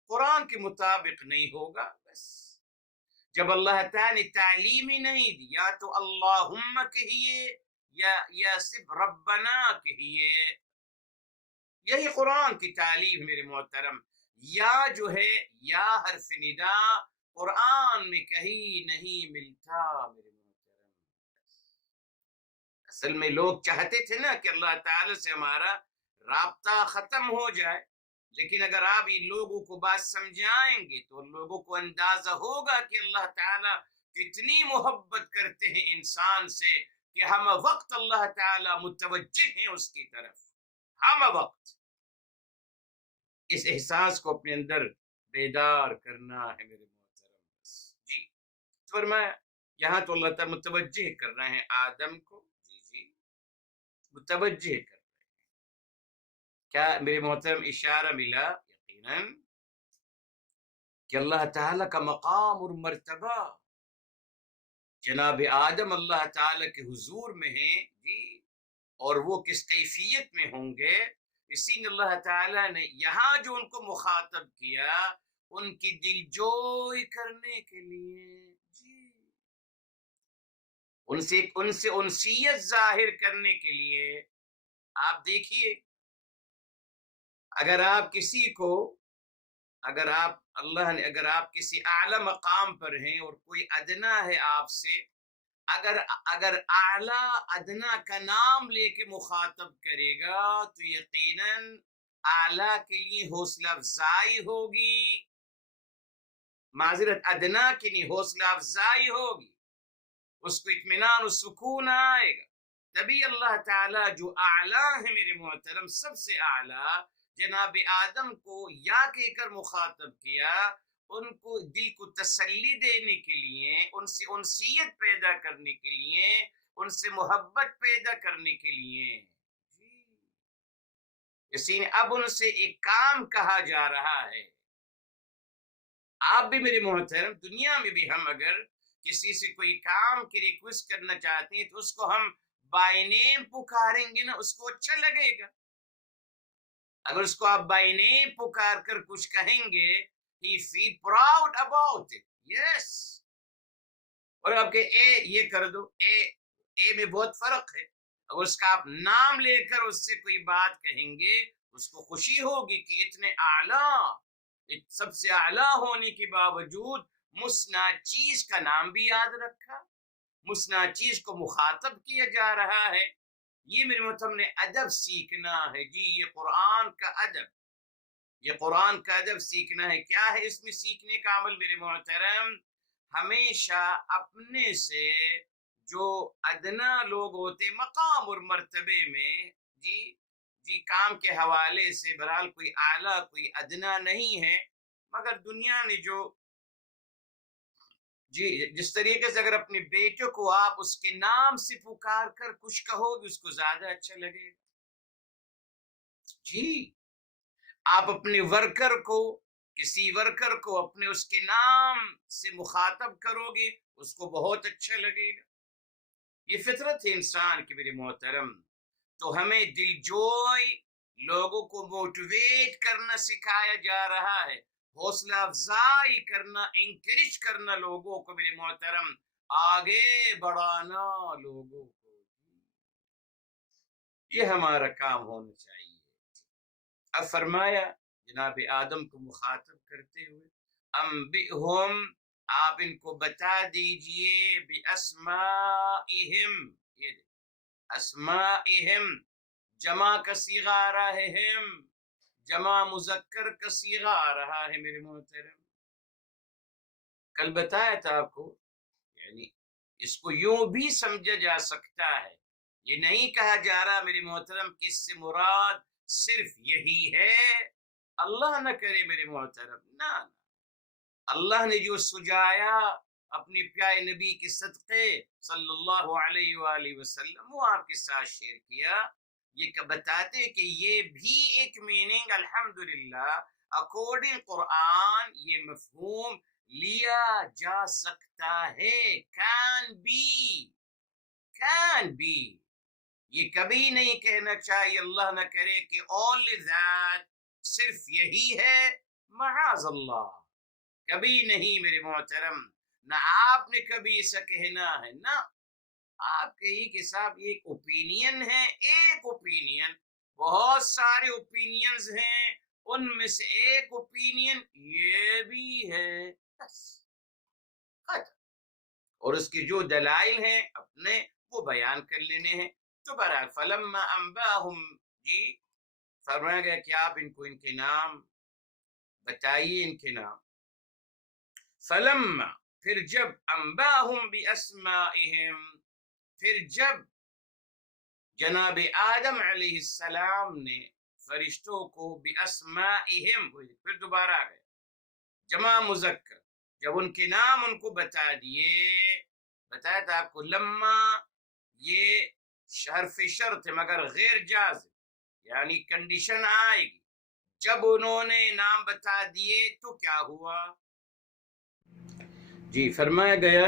قرآن کے مطابق نہیں ہوگا۔ بس جب اللہ تعالی نے تعلیم ہی نہیں دی، یا تو اللہم کہیے یا صرف ربنا کہیے، یہی قرآن کی تعلیم میرے محترم۔ یا جو ہے، یا حرف ندا قرآن میں کہیں نہیں ملتا میرے محترم۔ اصل میں لوگ چاہتے تھے نا کہ اللہ تعالی سے ہمارا رابطہ ختم ہو جائے، لیکن اگر آپ ان لوگوں کو بات سمجھائیں گے تو ان لوگوں کو اندازہ ہوگا کہ اللہ تعالیٰ کتنی محبت کرتے ہیں انسان سے، کہ ہم وقت اللہ تعالیٰ متوجہ ہیں اس کی طرف، ہم وقت۔ اس احساس کو اپنے اندر بیدار کرنا ہے میرے محترم۔ جی فرمایا یہاں تو اللہ تعالیٰ متوجہ کر رہے ہیں آدم کو، جی متوجہ کر رہے ہیں۔ کیا میرے محترم اشارہ ملا یقیناً کہ اللہ تعالیٰ کا مقام اور مرتبہ جناب آدم اللہ تعالیٰ کے حضور میں ہیں، جی، اور وہ کس کیفیت میں ہوں گے۔ اسی نے اللہ تعالیٰ نے یہاں جو ان کو مخاطب کیا ان کی دل جوئی کرنے کے لیے، جی، ان سے انسیت ظاہر کرنے کے لیے۔ آپ دیکھیے، اگر آپ کسی کو، اگر آپ کسی اعلی مقام پر ہیں اور کوئی ادنا ہے آپ سے، اگر اعلی ادنا کا نام لے کے مخاطب کرے گا تو یقیناً اعلی کے لیے حوصلہ افزائی ہوگی، معذرت ادنا کے لیے حوصلہ افزائی ہوگی، اس کو اطمینان و سکون آئے گا۔ تبھی اللہ تعالیٰ جو اعلیٰ ہے میرے محترم، سب سے اعلیٰ جناب آدم کو یا کہہ کر مخاطب کیا، ان کو دل کو تسلی دینے کے لیے، ان سے انسیت پیدا کرنے کے لیے، ان سے محبت پیدا کرنے کے لیے، اسی نے اب ان سے ایک کام کہا جا رہا ہے۔ آپ بھی میرے محترم، دنیا میں بھی ہم اگر کسی سے کوئی کام کی ریکویسٹ کرنا چاہتے ہیں تو اس کو ہم بائی نیم پکاریں گے نا، اس کو اچھا لگے گا۔ اگر اس کو آپ بائی نیم پکار کر کچھ کہیں گے، he feel proud about it, yes۔ اور آپ کہ اے یہ کر دو، اے میں بہت فرق ہے۔ اگر اس کا آپ نام لے کر اس سے کوئی بات کہیں گے، اس کو خوشی ہوگی کہ اتنے اعلیٰ، سب سے اعلیٰ ہونے کے باوجود مسنا چیز کا نام بھی یاد رکھا، مسنا چیز کو مخاطب کیا جا رہا ہے۔ یہ میرے محترم نے ادب سیکھنا ہے، جی، یہ قرآن کا ادب، یہ قرآن کا ادب سیکھنا ہے۔ کیا ہے اس میں سیکھنے کا عمل میرے محترم؟ ہمیشہ اپنے سے جو ادنا لوگ ہوتے مقام اور مرتبے میں، جی کام کے حوالے سے بہرحال کوئی اعلیٰ کوئی ادنا نہیں ہے، مگر دنیا نے جو، جی، جس طریقے سے اگر اپنے بیٹے کو آپ اس کے نام سے پکار کر کچھ کہو گے اس کو زیادہ اچھا لگے گا، جی، آپ اپنے ورکر کو، کسی ورکر کو اپنے اس کے نام سے مخاطب کرو گے اس کو بہت اچھا لگے گا۔ یہ فطرت ہے انسان کی میرے محترم۔ تو ہمیں دل جوئی لوگوں کو موٹیویٹ کرنا سکھایا جا رہا ہے، حوصلہ افزائی کرنا، انکریج کرنا لوگوں کو میرے محترم، آگے بڑھانا لوگوں کو، یہ ہمارا کام ہونا چاہیے۔ اب فرمایا جناب آدم کو مخاطب کرتے ہوئے، انبئہم، آپ ان کو بتا دیجئے، باسمائہم، یہ اسمائہم جمع کا صیغہ آ رہا ہے، ہم جمع مذکر کا صیغہ آ رہا ہے میرے محترم۔ کل بتایا تھا آپ کو، یعنی اس کو یوں بھی سمجھا جا سکتا ہے، یہ نہیں کہا جا رہا میرے محترم کہ اس سے مراد صرف یہی ہے، اللہ نہ کرے میرے محترم، نہ، اللہ نے جو سجایا اپنے پیارے نبی کے صدقے صلی اللہ علیہ وآلہ وسلم وہ آپ کے ساتھ شیئر کیا، یہ بتاتے کہ یہ بھی ایک میننگ الحمدللہ اکارڈنگ قرآن یہ مفہوم لیا جا سکتا ہے، کین بی، یہ کبھی نہیں کہنا چاہیے اللہ نہ کرے کہ only that، صرف یہی ہے، معاذ اللہ، کبھی نہیں میرے محترم، نہ آپ نے کبھی ایسا کہنا ہے، نہ آپ کہی کہ صاحب ایک اوپینین ہے، ایک اوپینین، بہت سارے اوپینینز ہیں، ان میں سے ایک اوپینین یہ بھی ہے، بس ختم، اور اس کے جو دلائل ہیں اپنے وہ بیان کر لینے ہیں۔ تو برحال فلما انباہم، جی فرمایا گیا کہ آپ ان کو ان کے نام بتائیے، ان کے نام، فلما، پھر جب، انباہم باسمائہم، پھر جب جناب آدم علیہ السلام نے فرشتوں کو باسمائہم، پھر دوبارہ آ گئے جمع مذکر، جب ان کے نام ان کو بتا دیے، بتایا تھا آپ کو لما یہ حرف شرط ہے مگر غیر جازم، یعنی کنڈیشن آئے گی، جب انہوں نے نام بتا دیے تو کیا ہوا، جی فرمایا گیا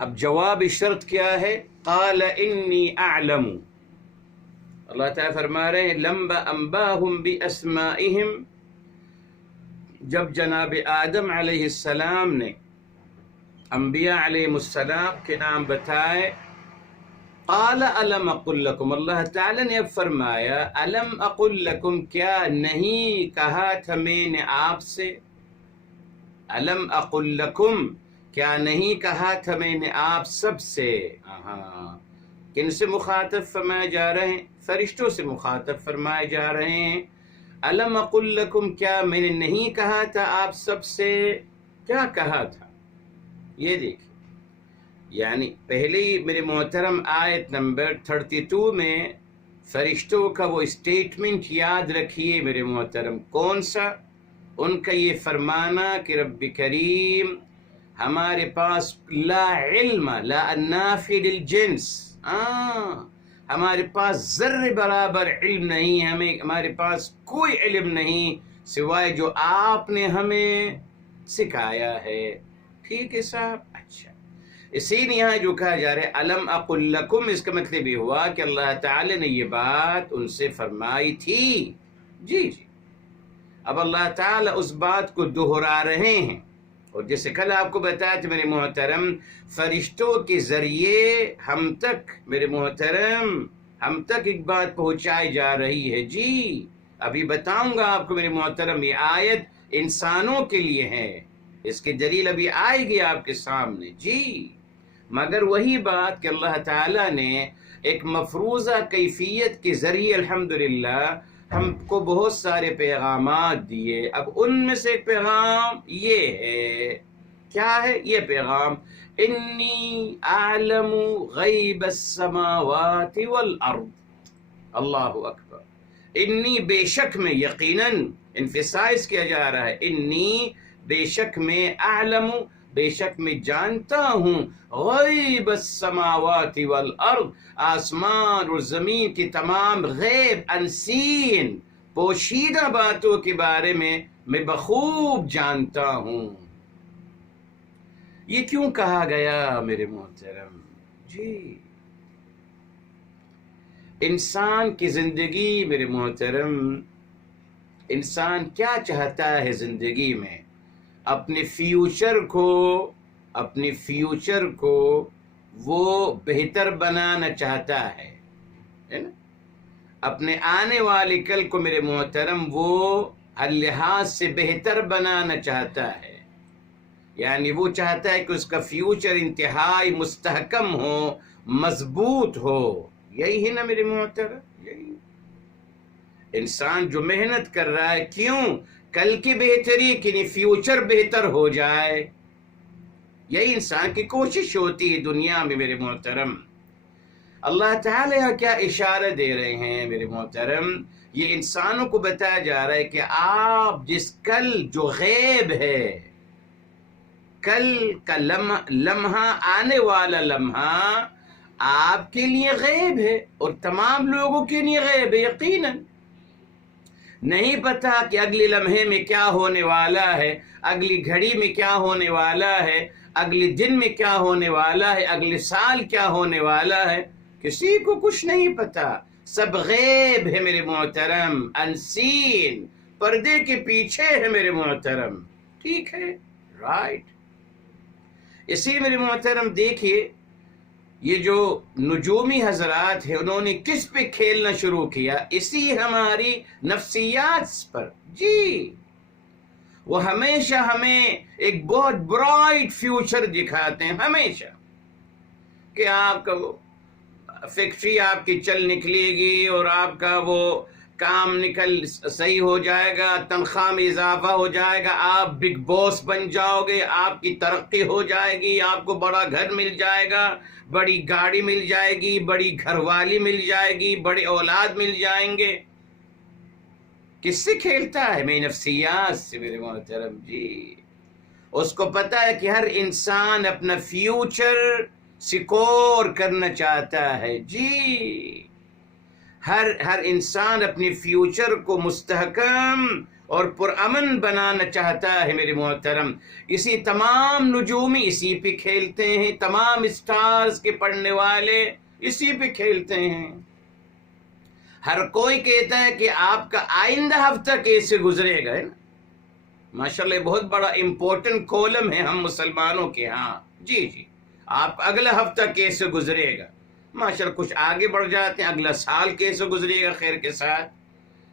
اب جواب شرط کیا ہے، قال انی اعلم، اللہ تعالیٰ فرما رہے ہیں لما انباہم باسمائہم، جب جناب آدم علیہ السلام نے انبیاء علیہ السلام کے نام بتائے، قال الم اقل لکم، اللہ تعالیٰ نے اب فرمایا الم اقل لکم، کیا نہیں کہا تھا میں نے آپ سے، الم اقل لکم، کیا نہیں کہا تھا میں نے آپ سب سے، کن سے مخاطب فرمائے جا رہے ہیں، فرشتوں سے مخاطب فرمائے جا رہے ہیں، الم اقل لکم، کیا میں نے نہیں کہا تھا آپ سب سے، کیا کہا تھا، یہ دیکھیں، یعنی پہلے ہی میرے محترم آیت نمبر 32 میں فرشتوں کا وہ اسٹیٹمنٹ یاد رکھیے میرے محترم، کون سا، ان کا یہ فرمانا کہ رب کریم ہمارے پاس لا علم، لا نافی للجنس، ہمارے پاس ذرے برابر علم نہیں، ہمارے پاس کوئی علم نہیں سوائے جو آپ نے ہمیں سکھایا ہے، ٹھیک ہے صاحب، اچھا، اسی لیے یہاں جو کہا جا رہا ہے الم اقل لکم، اس کا مطلب یہ ہوا کہ اللہ تعالی نے یہ بات ان سے فرمائی تھی، جی جی، اب اللہ تعالی اس بات کو دہرا رہے ہیں، اور جیسے کل آپ کو بتایا تھا میرے محترم، فرشتوں کے ذریعے ہم تک، میرے محترم ہم تک ایک بات پہنچائی جا رہی ہے، جی ابھی بتاؤں گا آپ کو میرے محترم، یہ آیت انسانوں کے لیے ہے، اس کی دلیل ابھی آئے گی آپ کے سامنے، جی، مگر وہی بات کہ اللہ تعالیٰ نے ایک مفروضہ کیفیت کے ذریعے الحمدللہ ہم کو بہت سارے پیغامات دیے، اب ان میں سے ایک پیغام یہ ہے، کیا ہے یہ پیغام، انی اعلم غیب السماوات والارض، اللہ اکبر، انی بے شک میں، یقیناً انفسائز کیا جا رہا ہے، انی بے شک میں، اعلم بے شک میں جانتا ہوں، غیب السماوات والارض، آسمان اور زمین کی تمام غیب، انسین، پوشیدہ باتوں کے بارے میں بخوب جانتا ہوں۔ یہ کیوں کہا گیا میرے محترم، جی انسان کی زندگی میرے محترم، انسان کیا چاہتا ہے زندگی میں، اپنے فیوچر کو وہ بہتر بنانا چاہتا ہے نا، اپنے آنے والے کل کو میرے محترم وہ ہر لحاظ سے بہتر بنانا چاہتا ہے، یعنی وہ چاہتا ہے کہ اس کا فیوچر انتہائی مستحکم ہو، مضبوط ہو، یہی ہے نا میرے محترم، یہی انسان جو محنت کر رہا ہے، کیوں، کل کی بہتری کہ فیوچر بہتر ہو جائے، یہی انسان کی کوشش ہوتی ہے دنیا میں میرے محترم۔ اللہ تعالیٰ کیا اشارہ دے رہے ہیں میرے محترم، یہ انسانوں کو بتایا جا رہا ہے کہ آپ کل جو غیب ہے، کل کا لمحہ آنے والا لمحہ آپ کے لیے غیب ہے اور تمام لوگوں کے لیے غیب ہے۔ یقیناً نہیں پتا کہ اگلے لمحے میں کیا ہونے والا ہے، اگلی گھڑی میں کیا ہونے والا ہے، اگلے دن میں کیا ہونے والا ہے، اگلے سال کیا ہونے والا ہے، کسی کو کچھ نہیں پتا، سب غیب ہے میرے محترم، انسین، پردے کے پیچھے ہے میرے محترم۔ ٹھیک ہے، رائٹ۔ اسی میرے محترم دیکھیے یہ جو نجومی حضرات ہیں انہوں نے کس پہ کھیلنا شروع کیا؟ اسی ہماری نفسیات پر۔ جی، وہ ہمیشہ ہمیں ایک بہت برائٹ فیوچر دکھاتے ہیں، ہمیشہ کہ آپ کا وہ فیکٹری آپ کی چل نکلے گی اور آپ کا وہ کام صحیح ہو جائے گا، تنخواہ میں اضافہ ہو جائے گا، آپ بگ باس بن جاؤ گے، آپ کی ترقی ہو جائے گی، آپ کو بڑا گھر مل جائے گا، بڑی گاڑی مل جائے گی، بڑی گھر والی مل جائے گی، بڑے اولاد مل جائیں گے۔ کس سے کھیلتا ہے؟ میری نفسیات سے میرے محترم۔ جی، اس کو پتا ہے کہ ہر انسان اپنا فیوچر سیکور کرنا چاہتا ہے۔ جی، ہر انسان اپنے فیوچر کو مستحکم اور پرامن بنانا چاہتا ہے میرے محترم۔ اسی تمام نجومی اسی پہ کھیلتے ہیں، تمام اسٹارز کے پڑھنے والے اسی پہ کھیلتے ہیں۔ ہر کوئی کہتا ہے کہ آپ کا آئندہ ہفتہ کیسے گزرے گا، ہے نا؟ ماشاءاللہ بہت بڑا امپورٹنٹ کولم ہے ہم مسلمانوں کے ہاں۔ جی جی، آپ اگلا ہفتہ کیسے گزرے گا؟ ماشاءاللہ کچھ آگے بڑھ جاتے ہیں، اگلا سال کیسے گزرے گا خیر کے ساتھ۔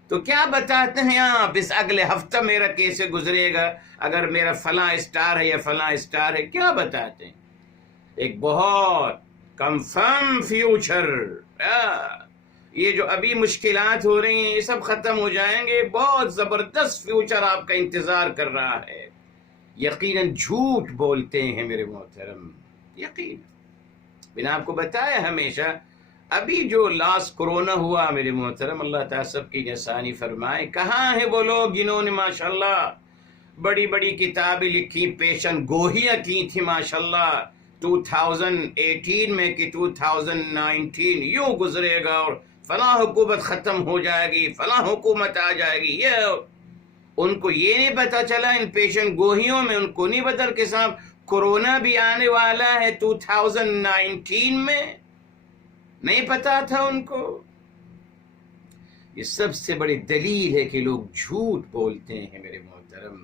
تو کیا بتاتے ہیں آپ اس اگلے ہفتہ میرا کیسے گزرے گا، اگر میرا فلاں اسٹار ہے یا فلاں اسٹار ہے، کیا بتاتے ہیں؟ ایک بہت کنفرم فیوچر۔ یہ جو ابھی مشکلات ہو رہی ہیں یہ سب ختم ہو جائیں گے، بہت زبردست فیوچر آپ کا انتظار کر رہا ہے۔ یقیناً جھوٹ بولتے ہیں میرے محترم، یقین۔ میں نے آپ کو بتایا ہمیشہ، ابھی جو لاسٹ کورونا ہوا میرے محترم، اللہ تعالیٰ سب کی آسانی فرمائے، کہاں ہیں وہ لوگ جنہوں نے ماشاءاللہ بڑی بڑی کتابیں لکھی، پیشن گوہیاں کی تھی ماشاءاللہ 2018 میں کہ 2019 یوں گزرے گا اور فلاں حکومت ختم ہو جائے گی، فلاں حکومت آ جائے گی۔ یہ ان کو یہ نہیں پتا چلا، ان پیشن گوہیوں میں ان کو نہیں پتا کہ صاحب کورونا بھی آنے والا ہے 2019 میں، نہیں پتا تھا ان کو۔ یہ سب سے بڑی دلیل ہے کہ لوگ جھوٹ بولتے ہیں میرے محترم،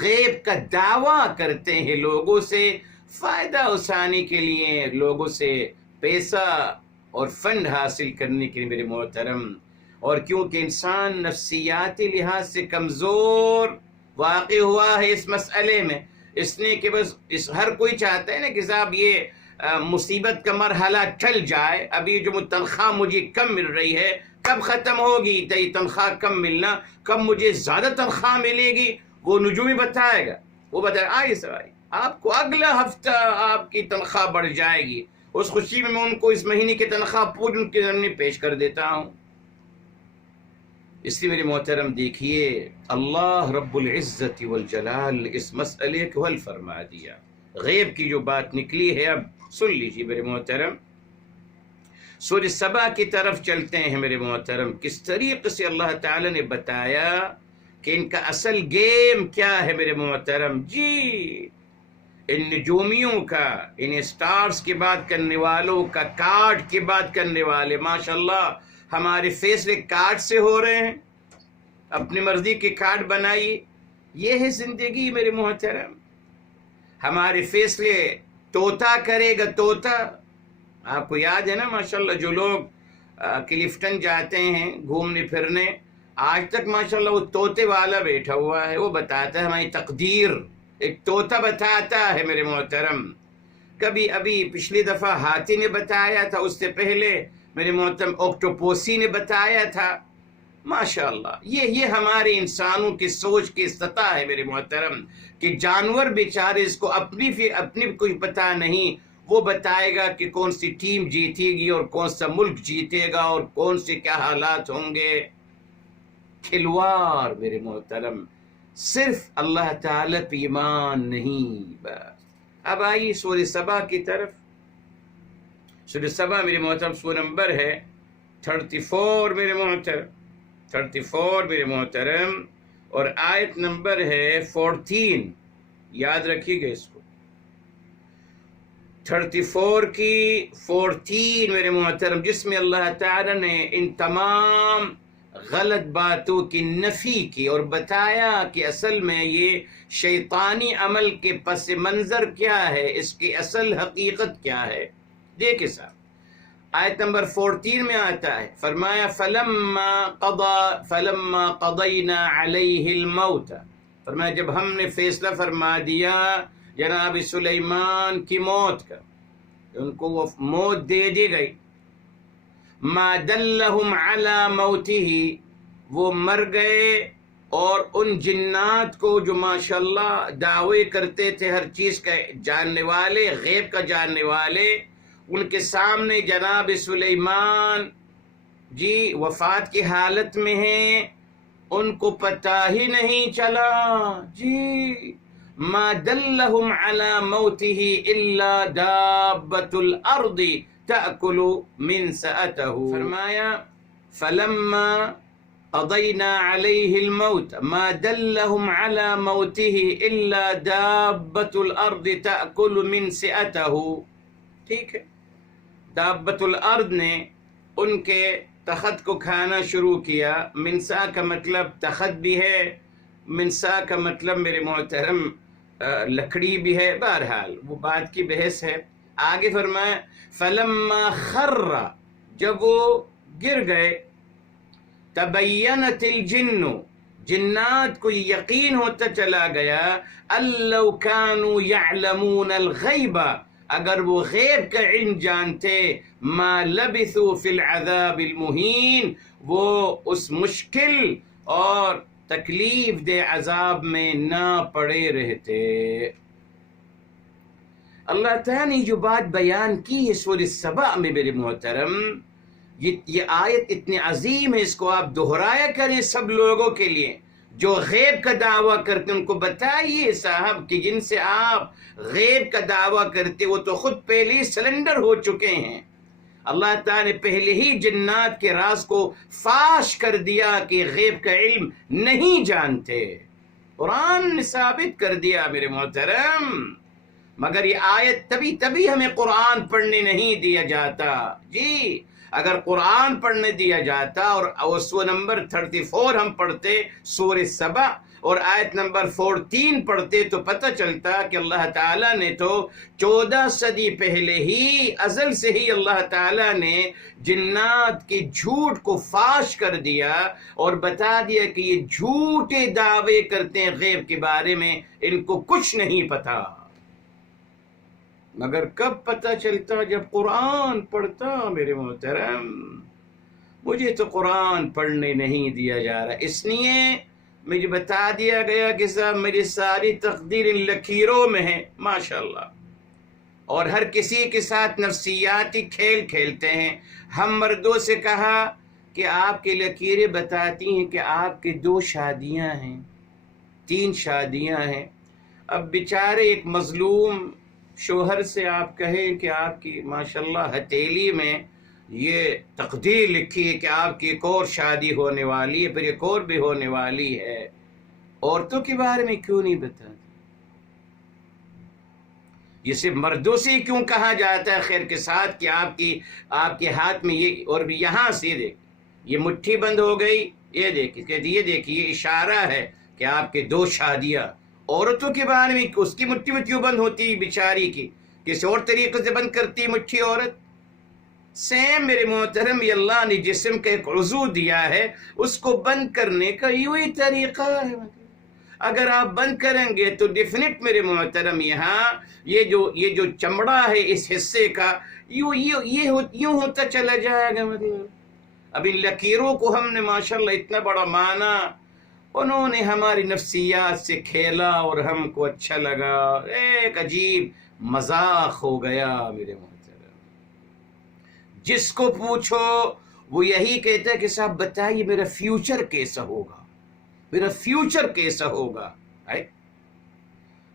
غیب کا دعویٰ کرتے ہیں لوگوں سے فائدہ اٹھانے کے لیے، لوگوں سے پیسہ اور فنڈ حاصل کرنے کے لیے میرے محترم۔ اور کیونکہ انسان نفسیاتی لحاظ سے کمزور واقع ہوا ہے اس مسئلے میں، اس نے کہ بس ہر کوئی چاہتا ہے نا کہ صاحب یہ مصیبت کا مرحلہ ٹل جائے، ابھی جو تنخواہ مجھے کم مل رہی ہے کب ختم ہوگی، تیری تنخواہ کم ملنا، کب مجھے زیادہ تنخواہ ملے گی، وہ نجومی بتائے گا، وہ بتائے آئیے سوائے آپ کو اگلا ہفتہ آپ کی تنخواہ بڑھ جائے گی۔ اس خوشی میں ان کو اس مہینے کی تنخواہ پوری ان کے ذمہ پیش کر دیتا ہوں۔ اس لیے میرے محترم دیکھیے، اللہ رب العزت والجلال اس مسئلے کو حل فرما دیا۔ غیب کی جو بات نکلی ہے اب سن لیجیے میرے محترم۔ سورہ سبا کی طرف چلتے ہیں میرے محترم، کس طریقے سے اللہ تعالی نے بتایا کہ ان کا اصل گیم کیا ہے میرے محترم۔ جی، ان نجومیوں کا، ان اسٹارز کی بات کرنے والوں کا، کارڈ کی بات کرنے والے، ماشاءاللہ ہمارے فیصلے کارڈ سے ہو رہے ہیں، اپنی مرضی کے کارڈ بنائیے، یہ ہے زندگی میرے محترم۔ ہمارے فیصلے طوطا کرے گا، طوطا۔ آپ کو یاد ہے نا ماشاءاللہ جو لوگ کلفٹن جاتے ہیں گھومنے پھرنے، آج تک ماشاءاللہ وہ طوطے والا بیٹھا ہوا ہے، وہ بتاتا ہے ہماری تقدیر، ایک طوطا بتاتا ہے میرے محترم۔ کبھی ابھی پچھلی دفعہ ہاتھی نے بتایا تھا، اس سے پہلے میرے محترم اوکٹوپوسی نے بتایا تھا، ماشاءاللہ یہ ہمارے انسانوں کی سوچ کی سطح ہے میرے محترم، کہ جانور بیچارے اس کو اپنی کوئی پتہ نہیں، وہ بتائے گا کہ کون سی ٹیم جیتے گی اور کون سا ملک جیتے گا اور کون سے کیا حالات ہوں گے۔ کھلواڑ میرے محترم، صرف اللہ تعالی پہ ایمان نہیں بس۔ اب آئیے سورہ سبا کی طرف۔ سورہ سبا میرے محترم سورہ نمبر ہے 34 میرے محترم، 34 میرے محترم، اور آیت نمبر ہے 14، یاد رکھیے گا اس کو، 34 کی 14 میرے محترم، جس میں اللہ تعالی نے ان تمام غلط باتوں کی نفی کی اور بتایا کہ اصل میں یہ شیطانی عمل کے پس منظر کیا ہے، اس کی اصل حقیقت کیا ہے۔ دیکھیں صاحب، آیت نمبر 14 میں آتا ہے، فرمایا فَلَمَّا قَضَيْنَا عَلَيْهِ الْمَوْتَ، فرمایا جب ہم نے فیصلہ فرما دیا جناب سلیمان کی موت کا، ان کو وہ موت دے دی گئی، ما دلہم علی موتہ، وہ مر گئے، اور ان جنات کو جو ماشاءاللہ دعوے کرتے تھے ہر چیز کا جاننے والے، غیب کا جاننے والے، ان کے سامنے جناب سلیمان جی وفات کی حالت میں ہیں، ان کو پتہ ہی نہیں چلا جی، ما دلہم علی موتہ الا دابۃ الارض تأکل من سأتہ، فرمایا فلما قضینا علیہ الموت ما دلہم علی موتہ الا دابۃ الارض تأکل من سأتہ، ٹھیک ہے، دابۃ الارض نے ان کے تخت کو کھانا شروع کیا۔ منسا کا مطلب تخت بھی ہے، منسا کا مطلب میرے محترم لکڑی بھی ہے، بہرحال وہ بات کی بحث ہے۔ آگے فرمایا فلما خر، جب وہ گر گئے، تبینت الجن، جنات کو یقین ہوتا چلا گیا، اللو کانوا یعلمون الغیب، اگر وہ غیب کا علم جانتے، ما لبثوا فی العذاب المہین، وہ اس مشکل اور تکلیف دہ عذاب میں نہ پڑے رہتے۔ اللہ تعالیٰ نے جو بات بیان کی ہے سورہ سبا میں میرے محترم، یہ آیت اتنی عظیم ہے، اس کو آپ دہرایا کریں سب لوگوں کے لیے جو غیب کا دعویٰ کرتے، ان کو بتائیے صاحب کہ جن سے آپ غیب کا دعویٰ کرتے وہ تو خود پہلے ہی سلنڈر ہو چکے ہیں۔ اللہ تعالیٰ نے پہلے ہی جنات کے راز کو فاش کر دیا کہ غیب کا علم نہیں جانتے، قرآن نے ثابت کر دیا میرے محترم۔ مگر یہ آیت تبھی ہمیں قرآن پڑھنے نہیں دیا جاتا جی، اگر قرآن پڑھنے دیا جاتا اور سورہ نمبر 34 ہم پڑھتے، سورہ سبا، اور آیت نمبر 14 پڑھتے، تو پتہ چلتا کہ اللہ تعالیٰ نے تو 14 صدی پہلے ہی، ازل سے ہی اللہ تعالیٰ نے جنات کے جھوٹ کو فاش کر دیا اور بتا دیا کہ یہ جھوٹے دعوے کرتے ہیں غیب کے بارے میں، ان کو کچھ نہیں پتا۔ مگر کب پتہ چلتا؟ جب قرآن پڑھتا میرے محترم۔ مجھے تو قرآن پڑھنے نہیں دیا جا رہا، اس لیے مجھے بتا دیا گیا کہ صاحب میری ساری تقدیر ان لکیروں میں ہے ماشاءاللہ، اور ہر کسی کے ساتھ نفسیاتی کھیل کھیلتے ہیں۔ ہم مردوں سے کہا کہ آپ کی لکیریں بتاتی ہیں کہ آپ کی 2 شادیاں ہیں، 3 شادیاں ہیں۔ اب بیچارے ایک مظلوم شوہر سے آپ کہیں کہ آپ کی ماشاءاللہ ہتھیلی میں یہ تقدیر لکھی ہے کہ آپ کی ایک اور شادی ہونے والی ہے، پھر ایک اور بھی ہونے والی ہے، عورتوں کے بارے میں کیوں نہیں بتاتے؟ یہ صرف مردوں سے کیوں کہا جاتا ہے خیر کے ساتھ کہ آپ کے ہاتھ میں یہ، اور یہاں سے دیکھ یہ مٹھی بند ہو گئی، یہ دیکھیے یہ اشارہ ہے کہ آپ کے 2 شادیاں۔ عورتوں کے بارے میں اس کی مٹھی میں کیوں بند ہوتی بیچاری کی، کسی اور طریقے سے بند کرتی مٹھی عورت؟ سیم میرے محترم، یہ اللہ نے جسم کا ایک عضو دیا ہے، اس کو بند کرنے کا یہی طریقہ ہے۔ اگر آپ بند کریں گے تو ڈیفینٹ میرے محترم یہاں یہ جو چمڑا ہے اس حصے کا یوں ہوتا چلا جائے گا، مطلب اب ان لکیروں کو ہم نے ماشاءاللہ اتنا بڑا مانا، انہوں نے ہماری نفسیات سے کھیلا اور ہم کو اچھا لگا، ایک عجیب مذاق ہو گیا میرے محترم۔ جس کو پوچھو وہ یہی کہتا ہے کہ صاحب بتائیے میرا فیوچر کیسا ہوگا، میرا فیوچر کیسا ہوگا۔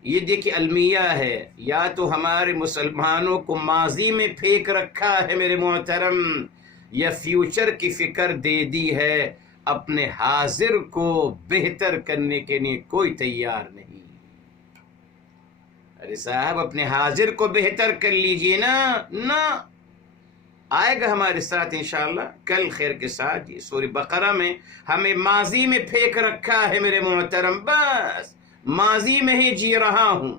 یہ دیکھیے المیہ ہے، یا تو ہمارے مسلمانوں کو ماضی میں پھینک رکھا ہے میرے محترم، یا فیوچر کی فکر دے دی ہے، اپنے حاضر کو بہتر کرنے کے لیے کوئی تیار نہیں۔ ارے صاحب اپنے حاضر کو بہتر کر لیجئے نا آئے گا ہمارے ساتھ انشاءاللہ کل خیر کے ساتھ۔ یہ سورہ بقرہ میں ہمیں ماضی میں پھینک رکھا ہے میرے محترم، بس ماضی میں ہی جی رہا ہوں۔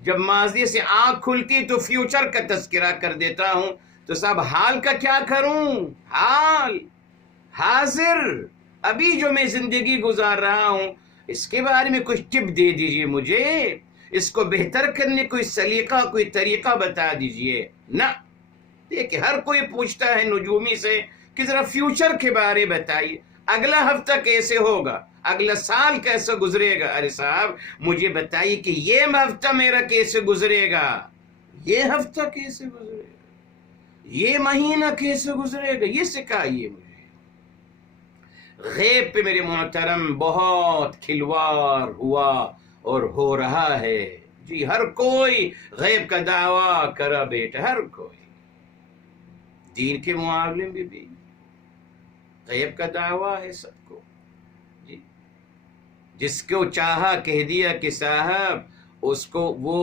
جب ماضی سے آنکھ کھلتی تو فیوچر کا تذکرہ کر دیتا ہوں، تو صاحب حال کا کیا کروں؟ حال حاضر ابھی جو میں زندگی گزار رہا ہوں اس کے بارے میں کچھ ٹپ دے دیجئے مجھے، اس کو بہتر کرنے کوئی سلیقہ کوئی طریقہ بتا دیجئے۔ نہ دیکھیں ہر کوئی پوچھتا ہے نجومی سے کہ ذرا فیوچر کے بارے بتائیے، اگلا ہفتہ کیسے ہوگا، اگلا سال کیسے گزرے گا۔ ارے صاحب مجھے بتائیے کہ یہ ہفتہ میرا کیسے گزرے گا، یہ ہفتہ کیسے گزرے گا، یہ مہینہ کیسے گزرے گا، یہ سکھائیے مجھے۔ غیب پہ میرے محترم بہت کھلواڑ ہوا اور ہو رہا ہے۔ جی ہر کوئی غیب کا دعویٰ کرا بیٹا، ہر کوئی دین کے معاملے میں بھی غیب کا دعویٰ ہے سب کو۔ جی جس کو چاہا کہہ دیا کہ صاحب اس کو وہ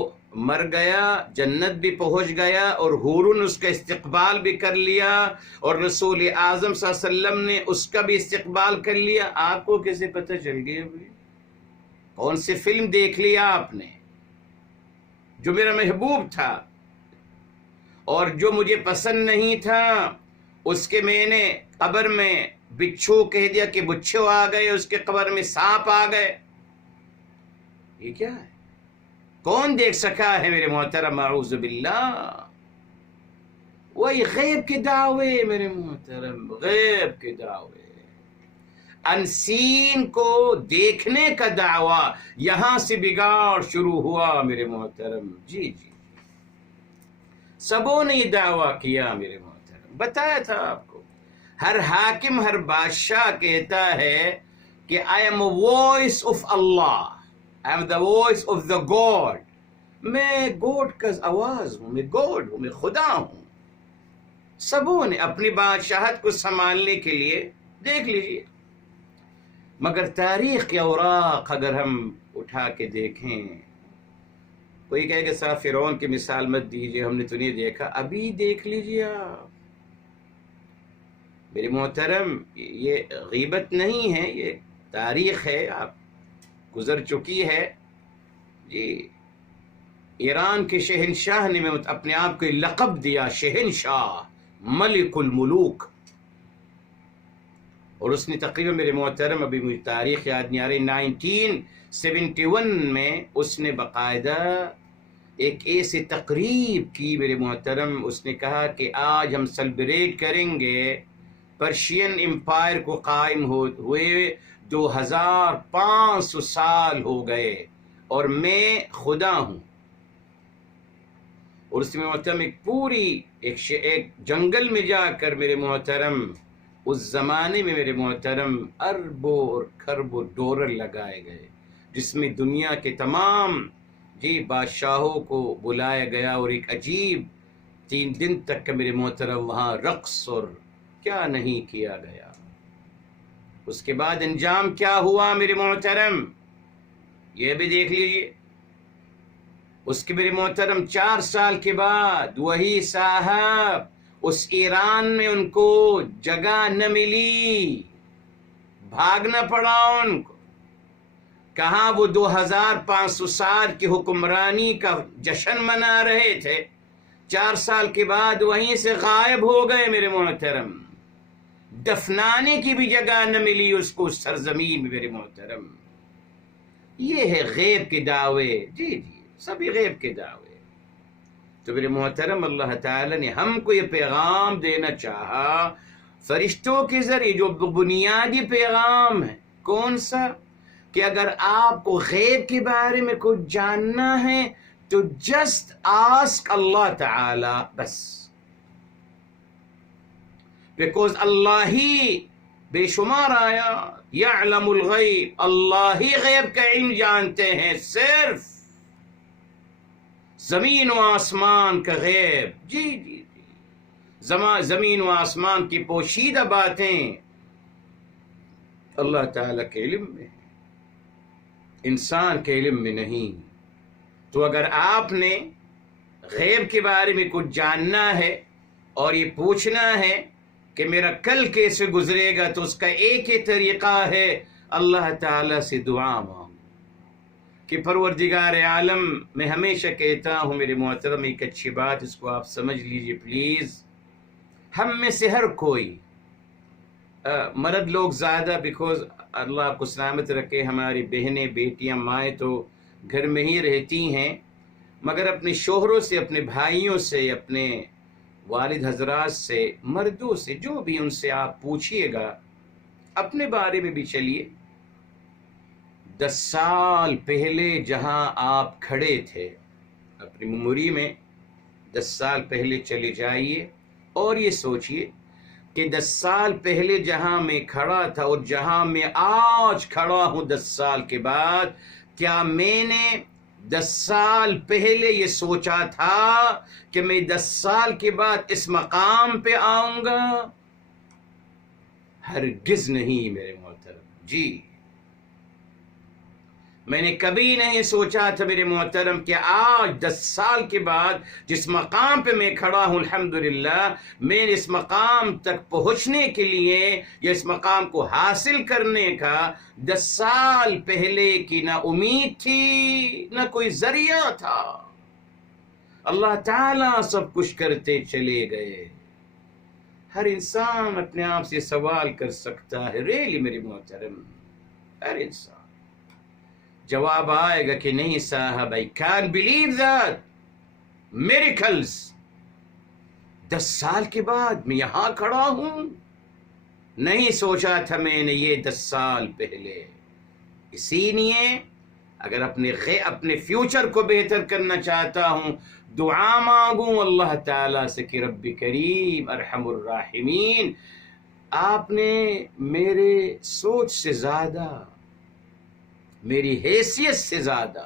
مر گیا، جنت بھی پہنچ گیا، اور حوروں نے اس کا استقبال بھی کر لیا، اور رسول اعظم صلی اللہ علیہ وسلم نے اس کا بھی استقبال کر لیا۔ آپ کو کیسے پتہ چل گیا بھائی؟ کون سی فلم دیکھ لیا آپ نے؟ جو میرا محبوب تھا اور جو مجھے پسند نہیں تھا اس کے میں نے قبر میں بچھو کہہ دیا کہ بچھو آ گئے، اس کے قبر میں سانپ آ گئے۔ یہ کیا ہے؟ کون دیکھ سکا ہے میرے محترم؟ اعوذ باللہ۔ وہی غیب کے دعوے میرے محترم، غیب کے دعوے، انسین کو دیکھنے کا دعویٰ، یہاں سے بگاڑ شروع ہوا میرے محترم۔ جی سبوں نے یہ دعویٰ کیا میرے محترم، بتایا تھا آپ کو۔ ہر حاکم ہر بادشاہ کہتا ہے کہ I am a voice of Allah, I am the voice of the God۔ میں گوڈ کا آواز ہوں، میں گوڈ ہوں، میں خدا ہوں۔ سبوں نے اپنی بادشاہت کو سنبھالنے کے لیے دیکھ لیجیے، مگر تاریخ کے اوراق اگر ہم اٹھا کے دیکھیں، کوئی کہے کہ صاحب فرعون کی مثال مت دیجیے، ہم نے تو نہیں دیکھا، ابھی دیکھ لیجیے آپ میرے محترم۔ یہ غیبت نہیں ہے، یہ تاریخ ہے، آپ گزر چکی ہے۔ جی ایران کے شہنشاہ نے اپنے آپ کو لقب دیا شہنشاہ، ملک الملوک، اور اس نے تقریباً میرے محترم ابھی مجھے تاریخ یاد نہیں آ رہی، 1971 میں اس نے باقاعدہ ایک ایسی تقریب کی میرے محترم، اس نے کہا کہ آج ہم سیلیبریٹ کریں گے پرشین امپائر کو قائم ہوئے 2500 سال ہو گئے، اور میں خدا ہوں۔ اور اس میں محترم ایک جنگل میں جا کر میرے محترم، اس زمانے میں میرے محترم اربوں اور کھربوں ڈالر لگائے گئے، جس میں دنیا کے تمام بادشاہوں کو بلایا گیا، اور ایک عجیب 3 دن تک میرے محترم وہاں رقص اور کیا نہیں کیا گیا۔ اس کے بعد انجام کیا ہوا میرے محترم، یہ بھی دیکھ لیجئے۔ اس کے میرے محترم 4 سال کے بعد وہی صاحب اس ایران میں ان کو جگہ نہ ملی، بھاگنا پڑا ان کو۔ کہاں وہ 2500 سال کی حکمرانی کا جشن منا رہے تھے، 4 سال کے بعد وہیں سے غائب ہو گئے میرے محترم۔ دفنانے کی بھی جگہ نہ ملی اس کو اس سرزمین میں میرے محترم۔ یہ ہے غیب کے دعوے، جی سبھی غیب کے دعوے۔ تو میرے محترم اللہ تعالی نے ہم کو یہ پیغام دینا چاہا، فرشتوں کے ذریعے جو بنیادی پیغام ہے کون سا؟ کہ اگر آپ کو غیب کے بارے میں کچھ جاننا ہے تو جسٹ آسک اللہ تعالی بس، بیکوز اللہ ہی بے شمار آیا یعلم الغیب، اللہ ہی غیب کا علم جانتے ہیں، صرف زمین و آسمان کا غیب، جی جی زمین و آسمان کی پوشیدہ باتیں اللہ تعالیٰ کے علم میں، انسان کے علم میں نہیں۔ تو اگر آپ نے غیب کے بارے میں کچھ جاننا ہے اور یہ پوچھنا ہے کہ میرا کل کیسے گزرے گا، تو اس کا ایک ہی طریقہ ہے اللہ تعالیٰ سے دعا مانگو کہ پروردگار عالم، میں ہمیشہ کہتا ہوں میرے محترم ایک اچھی بات، اس کو آپ سمجھ لیجئے پلیز، ہم میں سے ہر کوئی مرد لوگ زیادہ، بیکوز اللہ آپ کو سلامت رکھے، ہماری بہنیں بیٹیاں مائیں تو گھر میں ہی رہتی ہیں، مگر اپنے شوہروں سے، اپنے بھائیوں سے، اپنے والد حضرات سے، مردوں سے، جو بھی ان سے آپ پوچھئے گا، اپنے بارے میں بھی چلیے 10 سال پہلے جہاں آپ کھڑے تھے اپنی میموری میں، 10 سال پہلے چلے جائیے اور یہ سوچئے کہ 10 سال پہلے جہاں میں کھڑا تھا اور جہاں میں آج کھڑا ہوں 10 سال کے بعد، کیا میں نے 10 سال پہلے یہ سوچا تھا کہ میں 10 سال کے بعد اس مقام پہ آؤں گا؟ ہرگز نہیں میرے محترم، جی میں نے کبھی نہیں سوچا تھا میرے محترم کہ آج 10 سال کے بعد جس مقام پہ میں کھڑا ہوں الحمدللہ، میں اس مقام تک پہنچنے کے لیے یا اس مقام کو حاصل کرنے کا 10 سال پہلے کی نہ امید تھی نہ کوئی ذریعہ تھا، اللہ تعالیٰ سب کچھ کرتے چلے گئے۔ ہر انسان اپنے آپ سے سوال کر سکتا ہے، ریلی میرے محترم، ہر انسان جواب آئے گا کہ نہیں صاحب، I can't believe that miracles، 10 سال کے بعد میں یہاں کھڑا ہوں، نہیں سوچا تھا میں نے یہ 10 سال پہلے۔ اسی لیے اگر اپنے فیوچر کو بہتر کرنا چاہتا ہوں، دعا مانگوں اللہ تعالیٰ سے کہ رب کریم ارحم الراحمین، آپ نے میرے سوچ سے زیادہ، میری حیثیت سے زیادہ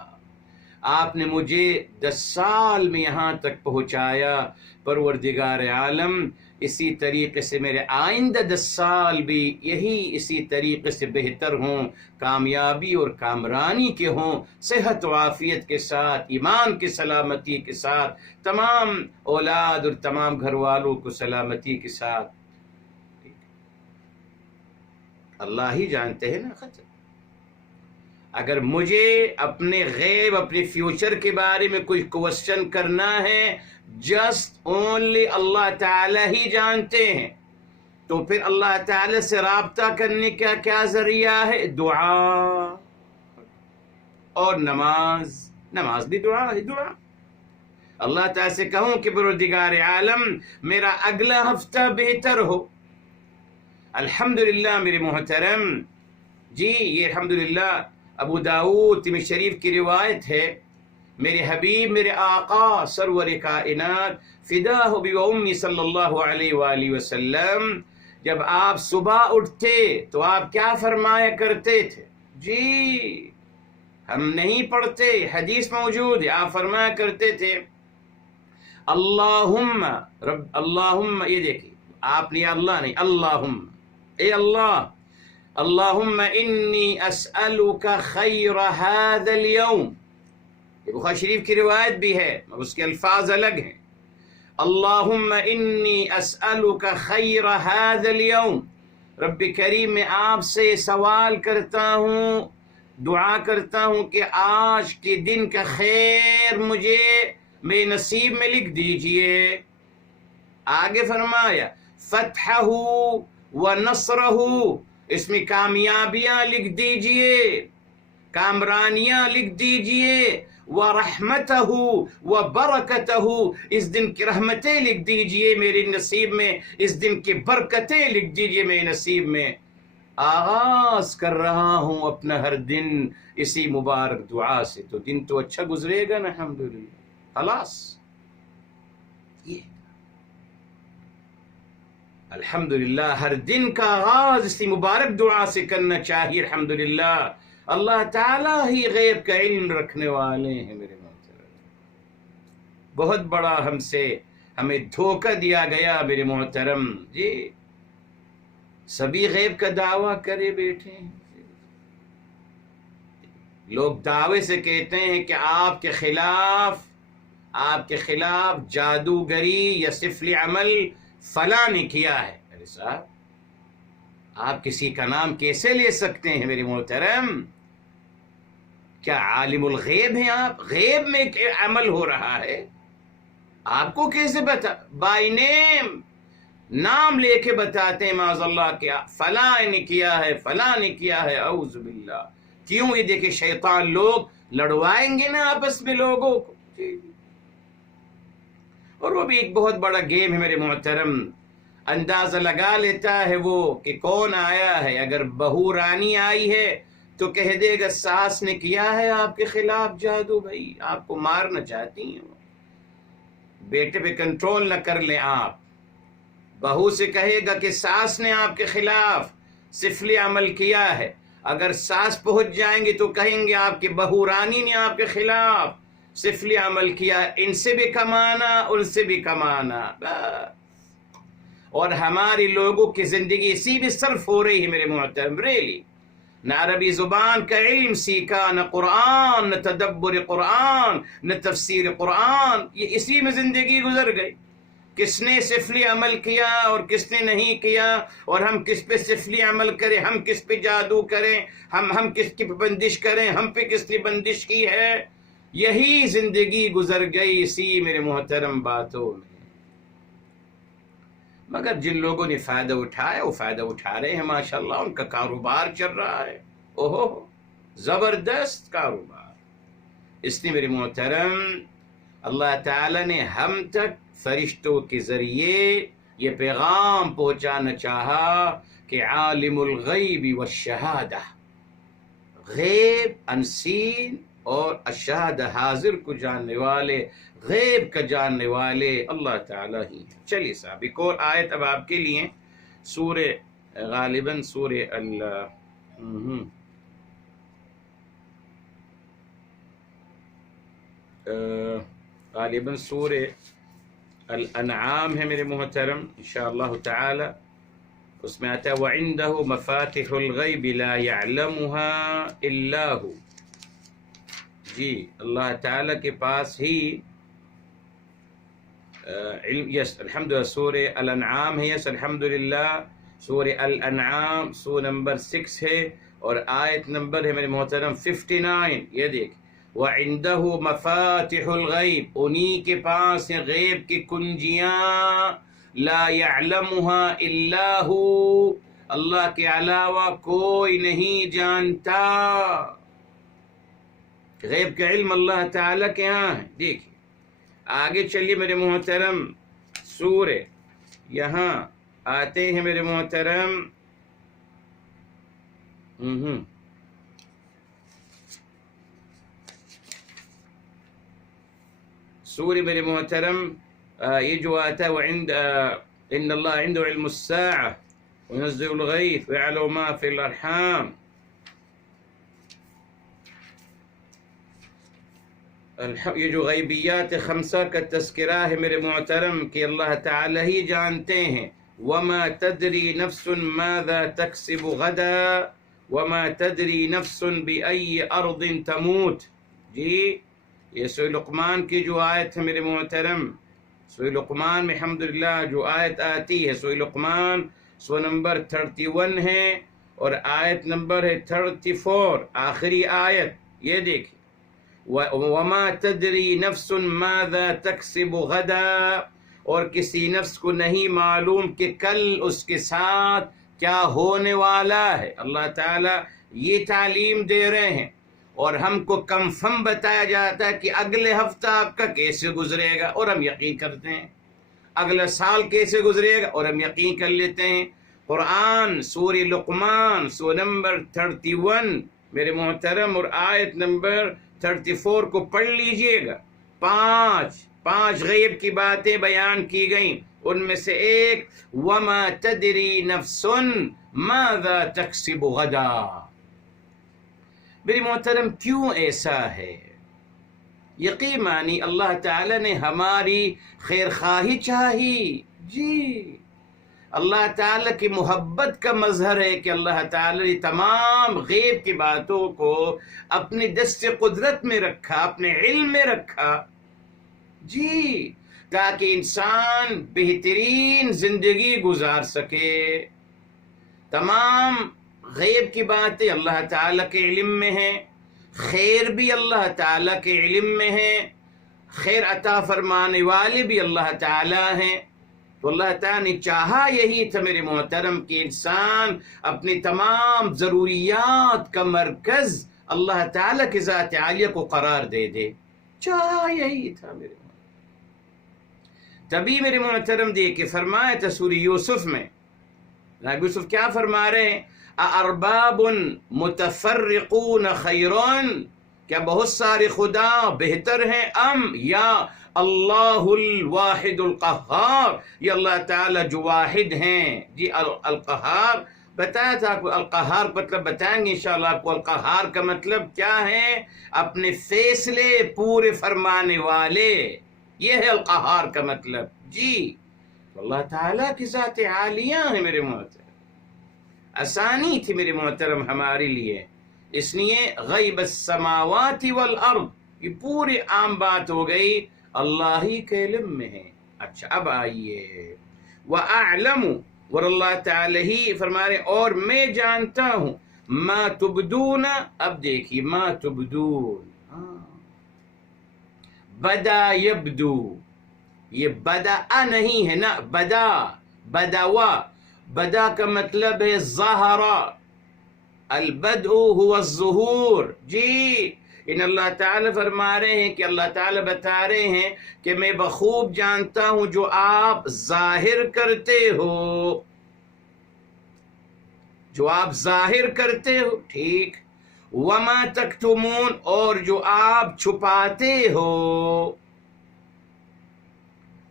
آپ نے مجھے 10 سال میں یہاں تک پہنچایا، پروردگار عالم اسی طریقے سے میرے آئندہ 10 سال بھی یہی اسی طریقے سے بہتر ہوں، کامیابی اور کامرانی کے ہوں، صحت و عافیت کے ساتھ، ایمان کی سلامتی کے ساتھ، تمام اولاد اور تمام گھر والوں کو سلامتی کے ساتھ۔ اللہ ہی جانتے ہیں نا خطر۔ اگر مجھے اپنے غیب، اپنے فیوچر کے بارے میں کوئی کوسچن کرنا ہے، جسٹ اونلی اللہ تعالی ہی جانتے ہیں، تو پھر اللہ تعالی سے رابطہ کرنے کا کیا ذریعہ ہے؟ دعا اور نماز بھی دعا ہے، دعا اللہ تعالی سے کہوں کہ پروردگار عالم میرا اگلا ہفتہ بہتر ہو۔ الحمدللہ میرے محترم، جی یہ الحمدللہ ابو داؤد ترمذی شریف کی روایت ہے، میرے حبیب، میرے آقا سرور کائنات فداہ بی و امی صلی اللہ علیہ وآلہ وسلم، جب آپ صبح اٹھتے تو آپ کیا فرمایا کرتے تھے؟ جی ہم نہیں پڑھتے، حدیث موجود ہے، آپ فرمایا کرتے تھے اللہم، یہ دیکھیں آپ نے اللہ نہیں، اللہم، اے اللہ، اللہم انی اسألک خیر هذا اليوم، یہ بخاری شریف کی روایت بھی ہے اس کے الفاظ الگ ہیں، اللہم انی اسألک خیر هذا اليوم، رب کریم میں آپ سے سوال کرتا ہوں، دعا کرتا ہوں کہ آج کے دن کا خیر مجھے میں نصیب میں لکھ دیجئے۔ آگے فرمایا فتحہ و نصرہ، اس میں کامیابیاں لکھ دیجئے، کامرانیاں لکھ دیجئے، ورحمتہ وبرکتہ، اس دن کی رحمتیں لکھ دیجئے میرے نصیب میں، اس دن کی برکتیں لکھ دیجئے میرے نصیب میں۔ آغاز کر رہا ہوں اپنا ہر دن اسی مبارک دعا سے، تو دن تو اچھا گزرے گا نا، الحمدللہ۔ خلاص یہ الحمدللہ ہر دن کا آغاز اسی مبارک دعا سے کرنا چاہیے۔ الحمدللہ اللہ تعالیٰ ہی غیب کا علم رکھنے والے ہیں میرے محترم۔ بہت بڑا ہمیں دھوکہ دیا گیا میرے محترم جی، سبھی غیب کا دعویٰ کرے بیٹھے ہیں۔ لوگ دعوے سے کہتے ہیں کہ آپ کے خلاف جادوگری یا سفلی عمل فلاں نے کیا ہے۔ ارے صاحب، آپ کسی کا نام کیسے لے سکتے ہیں میرے محترم؟ کیا عالم الغیب ہیں آپ؟ غیب میں عمل ہو رہا ہے، آپ کو کیسے بائی نام لے کے بتاتے ہیں معاذ اللہ کیا فلاں نے کیا ہے، فلاں نے کیا ہے، اعوذ باللہ۔ کیوں؟ یہ دیکھیں شیطان لوگ لڑوائیں گے نا آپس میں لوگوں کو، اور وہ بھی ایک بہت بڑا گیم ہے میرے محترم۔ اندازہ لگا لیتا ہے وہ کہ کون آیا ہے، اگر بہو رانی آئی ہے تو کہہ دے گا ساس نے کیا ہے آپ کے خلاف جادو، بھائی آپ کو مارنا چاہتی ہیں، بیٹے پہ کنٹرول نہ کر لیں آپ۔ بہو سے کہے گا کہ ساس نے آپ کے خلاف سفلی عمل کیا ہے، اگر ساس پہنچ جائیں گے تو کہیں گے آپ کی بہو رانی نے آپ کے خلاف سفلی عمل کیا، ان سے بھی کمانا ان سے بھی کمانا، اور ہماری لوگوں کی زندگی اسی بھی صرف ہو رہی ہے میرے محترم۔ ریلی نہ عربی زبان کا علم سیکھا، نہ قرآن، نہ تدبر قرآن، نہ تفسیر قرآن، یہ اسی میں زندگی گزر گئی۔ کس نے سفلی عمل کیا اور کس نے نہیں کیا، اور ہم کس پہ سفلی عمل کریں، ہم کس پہ جادو کریں، ہم کس کی بندش کریں، ہم پہ کس نے بندش کی ہے، یہی زندگی گزر گئی اسی میرے محترم باتوں میں۔ مگر جن لوگوں نے فائدہ اٹھایا وہ فائدہ اٹھا رہے ہیں ماشاءاللہ، ان کا کاروبار چل رہا ہے، اوہو زبردست کاروبار۔ اس نے میرے محترم اللہ تعالی نے ہم تک فرشتوں کے ذریعے یہ پیغام پہنچانا چاہا کہ عالم الغیب والشہادہ، غیب انسین اور الشہادہ حاضر کو جاننے والے، غیب کا جاننے والے اللہ تعالیٰ ہی ہیں۔ چلیے صاحب ایک اور آیت اب آپ کے لیے، سورہ غالباً سورہ غالباً سورہ الانعام ہے میرے محترم انشاءاللہ تعالی۔ اس میں آتا ہے وَعِنْدَهُ مَفَاتِحُ الْغَيْبِ لَا يَعْلَمُهَا إِلَّا هُ، جی اللہ تعالیٰ کے پاس ہی علم، یس الحمدللہ سورہ الانعام ہے، یس الحمدللہ سورہ الانعام سورہ نمبر 6 ہے، اور آیت نمبر ہے میرے محترم 59۔ یہ دیکھ وَعِنْدَهُ مَفَاتِحُ الْغَيْبِ، انہی کے پاس ہیں غیب کی کنجیاں، لا يعلمها الا هو، اللہ کے علاوہ کوئی نہیں جانتا۔ غیب کا علم اللہ تعالیٰ کے ہاں ہے۔ دیکھیں آگے چلیے میرے محترم، سورہ یہاں آتے ہیں میرے محترم، سورہ میرے محترم یہ جو آتا ہے وعند ان اللہ عنده علم الساعة وينزل الغيث ويعلم ما في الارحام، یہ جو غیبیات خمسہ کا تذکرہ ہے میرے محترم کہ اللہ تعالی ہی جانتے ہیں۔ وما تدری نفس ماذا تکسب غدا وما تدری نفس بأي ارض تموت، جی یہ سورہ لقمان کی جو آیت ہے میرے محترم، سورہ لقمان میں الحمدللہ جو آیت آتی ہے، سورہ لقمان سورہ نمبر 31 ہے اور آیت نمبر ہے 34، آخری آیت۔ یہ دیکھیں وَمَا تَدْرِي نَفْسٌ مَاذَا تَكْسِبُ غَدًا، اور کسی نفس کو نہیں معلوم کہ کل اس کے ساتھ کیا ہونے والا ہے۔ اللہ تعالیٰ یہ تعلیم دے رہے ہیں، اور ہم کو کنفرم بتایا جاتا ہے کہ اگلے ہفتہ آپ کا کیسے گزرے گا، اور ہم یقین کرتے ہیں، اگلا سال کیسے گزرے گا اور ہم یقین کر لیتے ہیں۔ قرآن سورہ لقمان سورہ نمبر 31 میرے محترم اور آیت نمبر 34 کو پڑھ لیجئے گا۔ پانچ غیب کی باتیں بیان کی گئیں، ان میں سے ایک وَمَا تَدْرِي نَفْسٌ مَاذَا تَكْسِبُ غَدًا۔ میری محترم کیوں ایسا ہے؟ یقین مانی اللہ تعالیٰ نے ہماری خیر خواہی چاہی، جی اللہ تعالیٰ کی محبت کا مظہر ہے کہ اللہ تعالیٰ نے تمام غیب کی باتوں کو اپنے دست قدرت میں رکھا، اپنے علم میں رکھا، جی تاکہ انسان بہترین زندگی گزار سکے۔ تمام غیب کی باتیں اللہ تعالیٰ کے علم میں ہیں، خیر بھی اللہ تعالیٰ کے علم میں ہے، خیر عطا فرمانے والے بھی اللہ تعالیٰ ہیں۔ تو اللہ تعالیٰ نے چاہا یہی تھا میرے محترم کہ انسان اپنی تمام ضروریات کا مرکز اللہ تعالیٰ کی ذات عالیہ کو قرار دے دے، چاہا یہی تھا میرے محترم۔ تبھی میرے محترم دیکھیں فرمایا تھا سورہ یوسف میں، نبی یوسف کیا فرما رہے ہیں؟ ارباب متفرقون خیرون، کیا بہت سارے خدا بہتر ہیں، ام یا اللہ الواحد القہار، یہ اللہ تعالیٰ جو واحد ہیں، جی القہار بتایا تھا آپ کو، القہار مطلب بتائیں گے انشاءاللہ آپ کو، القہار کا مطلب کیا ہے؟ اپنے فیصلے پورے فرمانے والے، یہ ہے القہار کا مطلب، جی اللہ تعالیٰ کی ذات عالیہ ہے میرے محترم۔ آسانی تھی میرے محترم ہمارے لیے، اس لیے غیب السماوات والارض یہ پوری عام بات ہو گئی، اللہ ہی کے علم میں ہے۔ اچھا اب آئیے وَأَعْلَمُ، اور اللہ تعالی ہی فرما رہے اور میں جانتا ہوں، ما تبدون، اب دیکھیے ما تبدون، بدا یبدو، یہ بدا نہیں ہے نا، بدوا، بدا کا مطلب ہے ظاہر، البدء هو الظہور، جی ان اللہ تعالیٰ فرما رہے ہیں کہ اللہ تعالیٰ بتا رہے ہیں کہ میں بخوب جانتا ہوں جو آپ ظاہر کرتے ہو، جو آپ ظاہر کرتے ہو، ٹھیک، وما تکتمون، اور جو آپ چھپاتے ہو،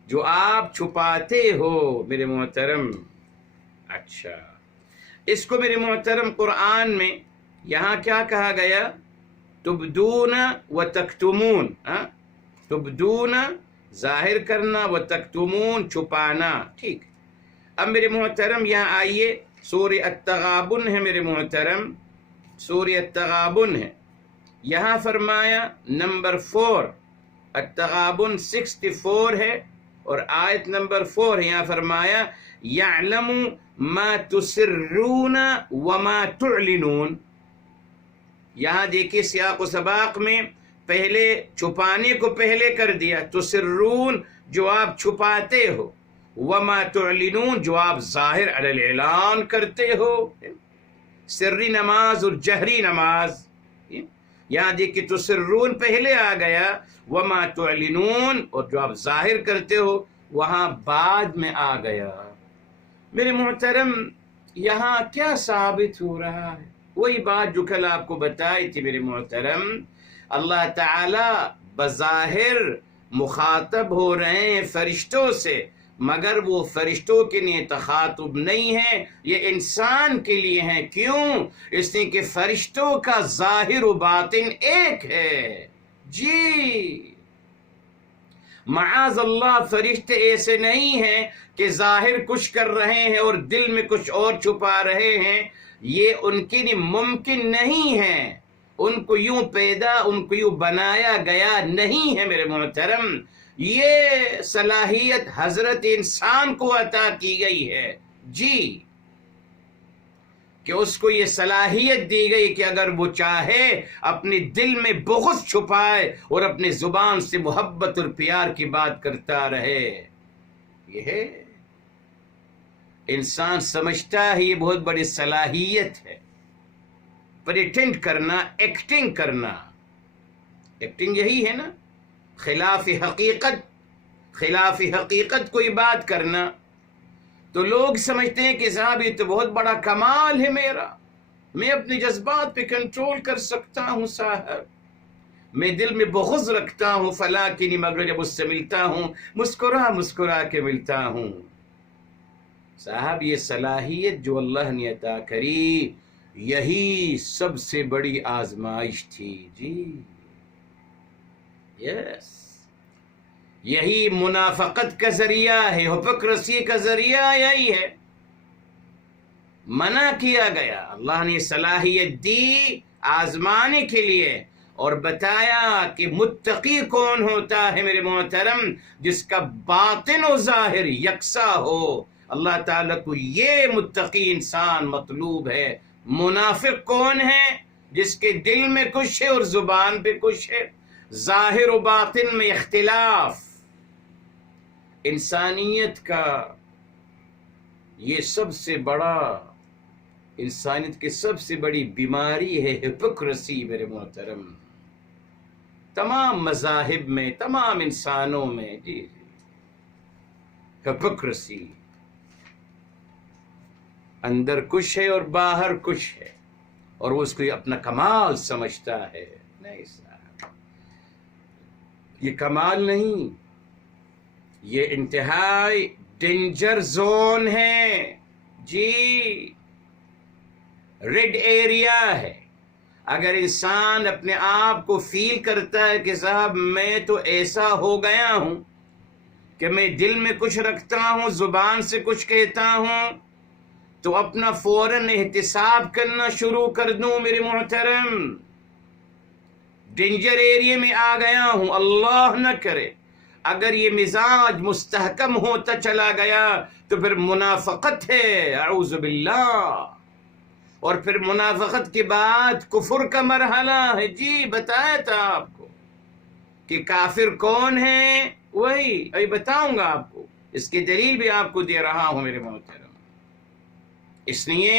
جو آپ چھپاتے ہو میرے محترم۔ اچھا اس کو میرے محترم قرآن میں یہاں کیا کہا گیا؟ تبدون و تکتمون، تبدون ظاہر کرنا، و تکتمون چھپانا، ٹھیک۔ اب میرے محترم یہاں آئیے، سورہ التغابن ہے میرے محترم، سورہ التغابن ہے، یہاں فرمایا نمبر 4، التغابن 64 ہے اور آیت نمبر 4 یہاں فرمایا یعلم ما تسرون وما تعلنون۔ یہاں دیکھیے سیاق و سباق میں پہلے چھپانے کو پہلے کر دیا، تسرون جو آپ چھپاتے ہو، وما تعلنون جو آپ ظاہر علی الاعلان کرتے ہو، سری نماز اور جہری نماز، یہاں دیکھیے تسرون پہلے آ گیا، وما تعلنون اور جو آپ ظاہر کرتے ہو وہاں بعد میں آ گیا۔ میرے محترم یہاں کیا ثابت ہو رہا ہے؟ وہی بات جو کل آپ کو بتائی تھی میرے محترم، اللہ تعالی بظاہر مخاطب ہو رہے ہیں فرشتوں سے، مگر وہ فرشتوں کے لیے تخاطب نہیں ہے، یہ انسان کے لیے ہیں۔ کیوں؟ اس لیے کہ فرشتوں کا ظاہر و باطن ایک ہے، جی معاذ اللہ، فرشتے ایسے نہیں ہیں کہ ظاہر کچھ کر رہے ہیں اور دل میں کچھ اور چھپا رہے ہیں، یہ ان کے لیے ممکن نہیں ہے، ان کو یوں پیدا، ان کو یوں بنایا گیا نہیں ہے میرے محترم، یہ صلاحیت حضرت انسان کو عطا کی گئی ہے، جی کہ اس کو یہ صلاحیت دی گئی کہ اگر وہ چاہے اپنے دل میں بغض چھپائے اور اپنی زبان سے محبت اور پیار کی بات کرتا رہے۔ یہ ہے انسان سمجھتا ہے یہ بہت بڑی صلاحیت ہے، پریٹینڈ کرنا، ایکٹنگ کرنا، ایکٹنگ یہی ہے نا، خلاف حقیقت کوئی بات کرنا. تو لوگ سمجھتے ہیں کہ صاحب یہ تو بہت بڑا کمال ہے میرا، میں اپنے جذبات پہ کنٹرول کر سکتا ہوں صاحب، میں دل میں بغض رکھتا ہوں فلاں کی نہیں، مگر جب اس سے ملتا ہوں مسکرا کے ملتا ہوں. صاحب یہ صلاحیت جو اللہ نے عطا کری، یہی سب سے بڑی آزمائش تھی جی. یس، یہی منافقت کا ذریعہ ہے، ہپوکریسی کا ذریعہ یہی ہے. منع کیا گیا، اللہ نے صلاحیت دی آزمانے کے لیے، اور بتایا کہ متقی کون ہوتا ہے میرے محترم، جس کا باطن و ظاہر یکساں ہو. اللہ تعالیٰ کو یہ متقی انسان مطلوب ہے. منافق کون ہے؟ جس کے دل میں کچھ ہے اور زبان پہ کچھ ہے، ظاہر و باطن میں اختلاف. انسانیت کا یہ سب سے بڑا، انسانیت کی سب سے بڑی بیماری ہے ہپوکریسی میرے محترم. تمام مذاہب میں، تمام انسانوں میں جی ہپوکریسی، اندر کچھ ہے اور باہر کچھ ہے، اور وہ اس کو اپنا کمال سمجھتا ہے. نہیں صاحب، یہ کمال نہیں، یہ انتہائی ڈینجر زون ہے جی، ریڈ ایریا ہے. اگر انسان اپنے آپ کو فیل کرتا ہے کہ صاحب میں تو ایسا ہو گیا ہوں کہ میں دل میں کچھ رکھتا ہوں، زبان سے کچھ کہتا ہوں، تو اپنا فوراً احتساب کرنا شروع کر دوں میرے محترم. ڈینجر ایریا میں آ گیا ہوں، اللہ نہ کرے. اگر یہ مزاج مستحکم ہوتا چلا گیا تو پھر منافقت ہے، اعوذ باللہ. اور پھر منافقت کے بعد کفر کا مرحلہ ہے جی. بتایا تھا آپ کو کہ کافر کون ہے، وہی ابھی بتاؤں گا آپ کو، اس کی دلیل بھی آپ کو دے رہا ہوں میرے محترم. اس لیے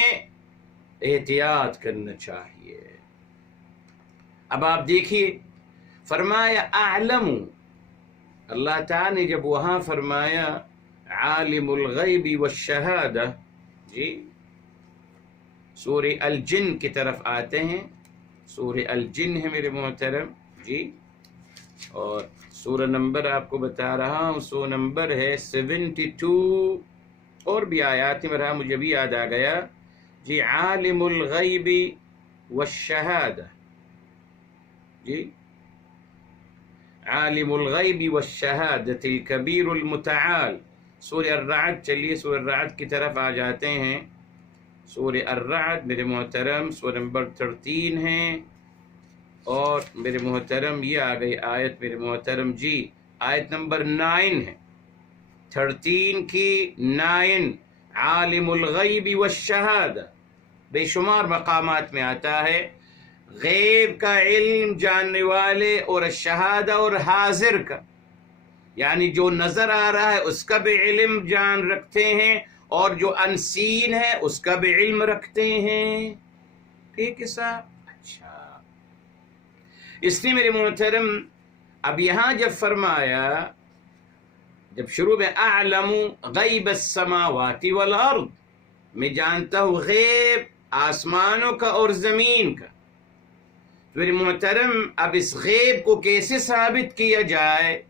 احتیاط کرنا چاہیے. اب آپ دیکھیے، فرمایا اعلم، اللہ تعالیٰ نے جب وہاں فرمایا عالم الغیب والشہادہ، جی سورہ الجن کی طرف آتے ہیں. سورہ الجن ہے میرے محترم جی، اور سورہ نمبر آپ کو بتا رہا ہوں، سورہ نمبر ہے 72. اور بھی آیات میں مجھے بھی یاد آ گیا جی. عالم الغیب والشہادہ، جی عالم الغیب والشہادۃ الکبیر المتعال. سورہ الرعد، چلیے سورہ الرعد کی طرف آ جاتے ہیں. سورہ الرعد میرے محترم سورہ نمبر 13 ہے، اور میرے محترم یہ آ گئی آیت میرے محترم جی، آیت نمبر 9 ہے، 13 کی 9. عالم الغیب والشہادہ، بے شمار مقامات میں آتا ہے غیب کا علم جاننے والے، اور شہادہ اور حاضر کا، یعنی جو نظر آ رہا ہے اس کا بھی علم جان رکھتے ہیں، اور جو انسین ہے اس کا بھی علم رکھتے ہیں. ٹھیک ہے صاحب؟ اچھا، اس لیے میرے محترم اب یہاں جب فرمایا، جب شروع میں اعلم غیب السماوات والارض، میں جانتا ہوں غیب آسمانوں کا اور زمین کا، تو میرے محترم اب اس غیب کو کیسے ثابت کیا جائے؟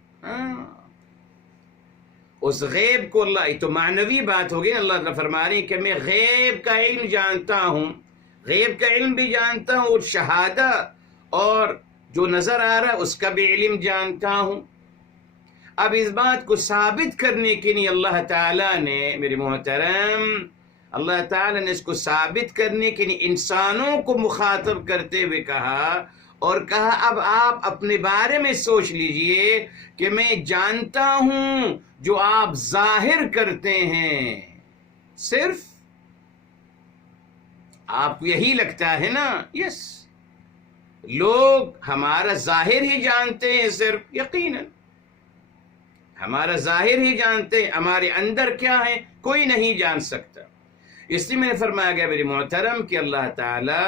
اس غیب کو اللہ، یہ تو معنوی بات ہوگی نا. اللہ تعالیٰ فرما رہے ہیں کہ میں غیب کا علم جانتا ہوں، غیب کا علم بھی جانتا ہوں، اور شہادہ اور جو نظر آ رہا ہے اس کا بھی علم جانتا ہوں. اب اس بات کو ثابت کرنے کے لیے اللہ تعالیٰ نے میرے محترم، اللہ تعالیٰ نے اس کو ثابت کرنے کے لیے انسانوں کو مخاطب کرتے ہوئے کہا، اور کہا اب آپ اپنے بارے میں سوچ لیجئے کہ میں جانتا ہوں جو آپ ظاہر کرتے ہیں. صرف آپ کو یہی لگتا ہے نا؟ یس، لوگ ہمارا ظاہر ہی جانتے ہیں، صرف یقیناً ہمارا ظاہر ہی جانتے ہیں، ہمارے اندر کیا ہے کوئی نہیں جان سکتا. اس لیے میں نے فرمایا گیا میرے محترم کہ اللہ تعالی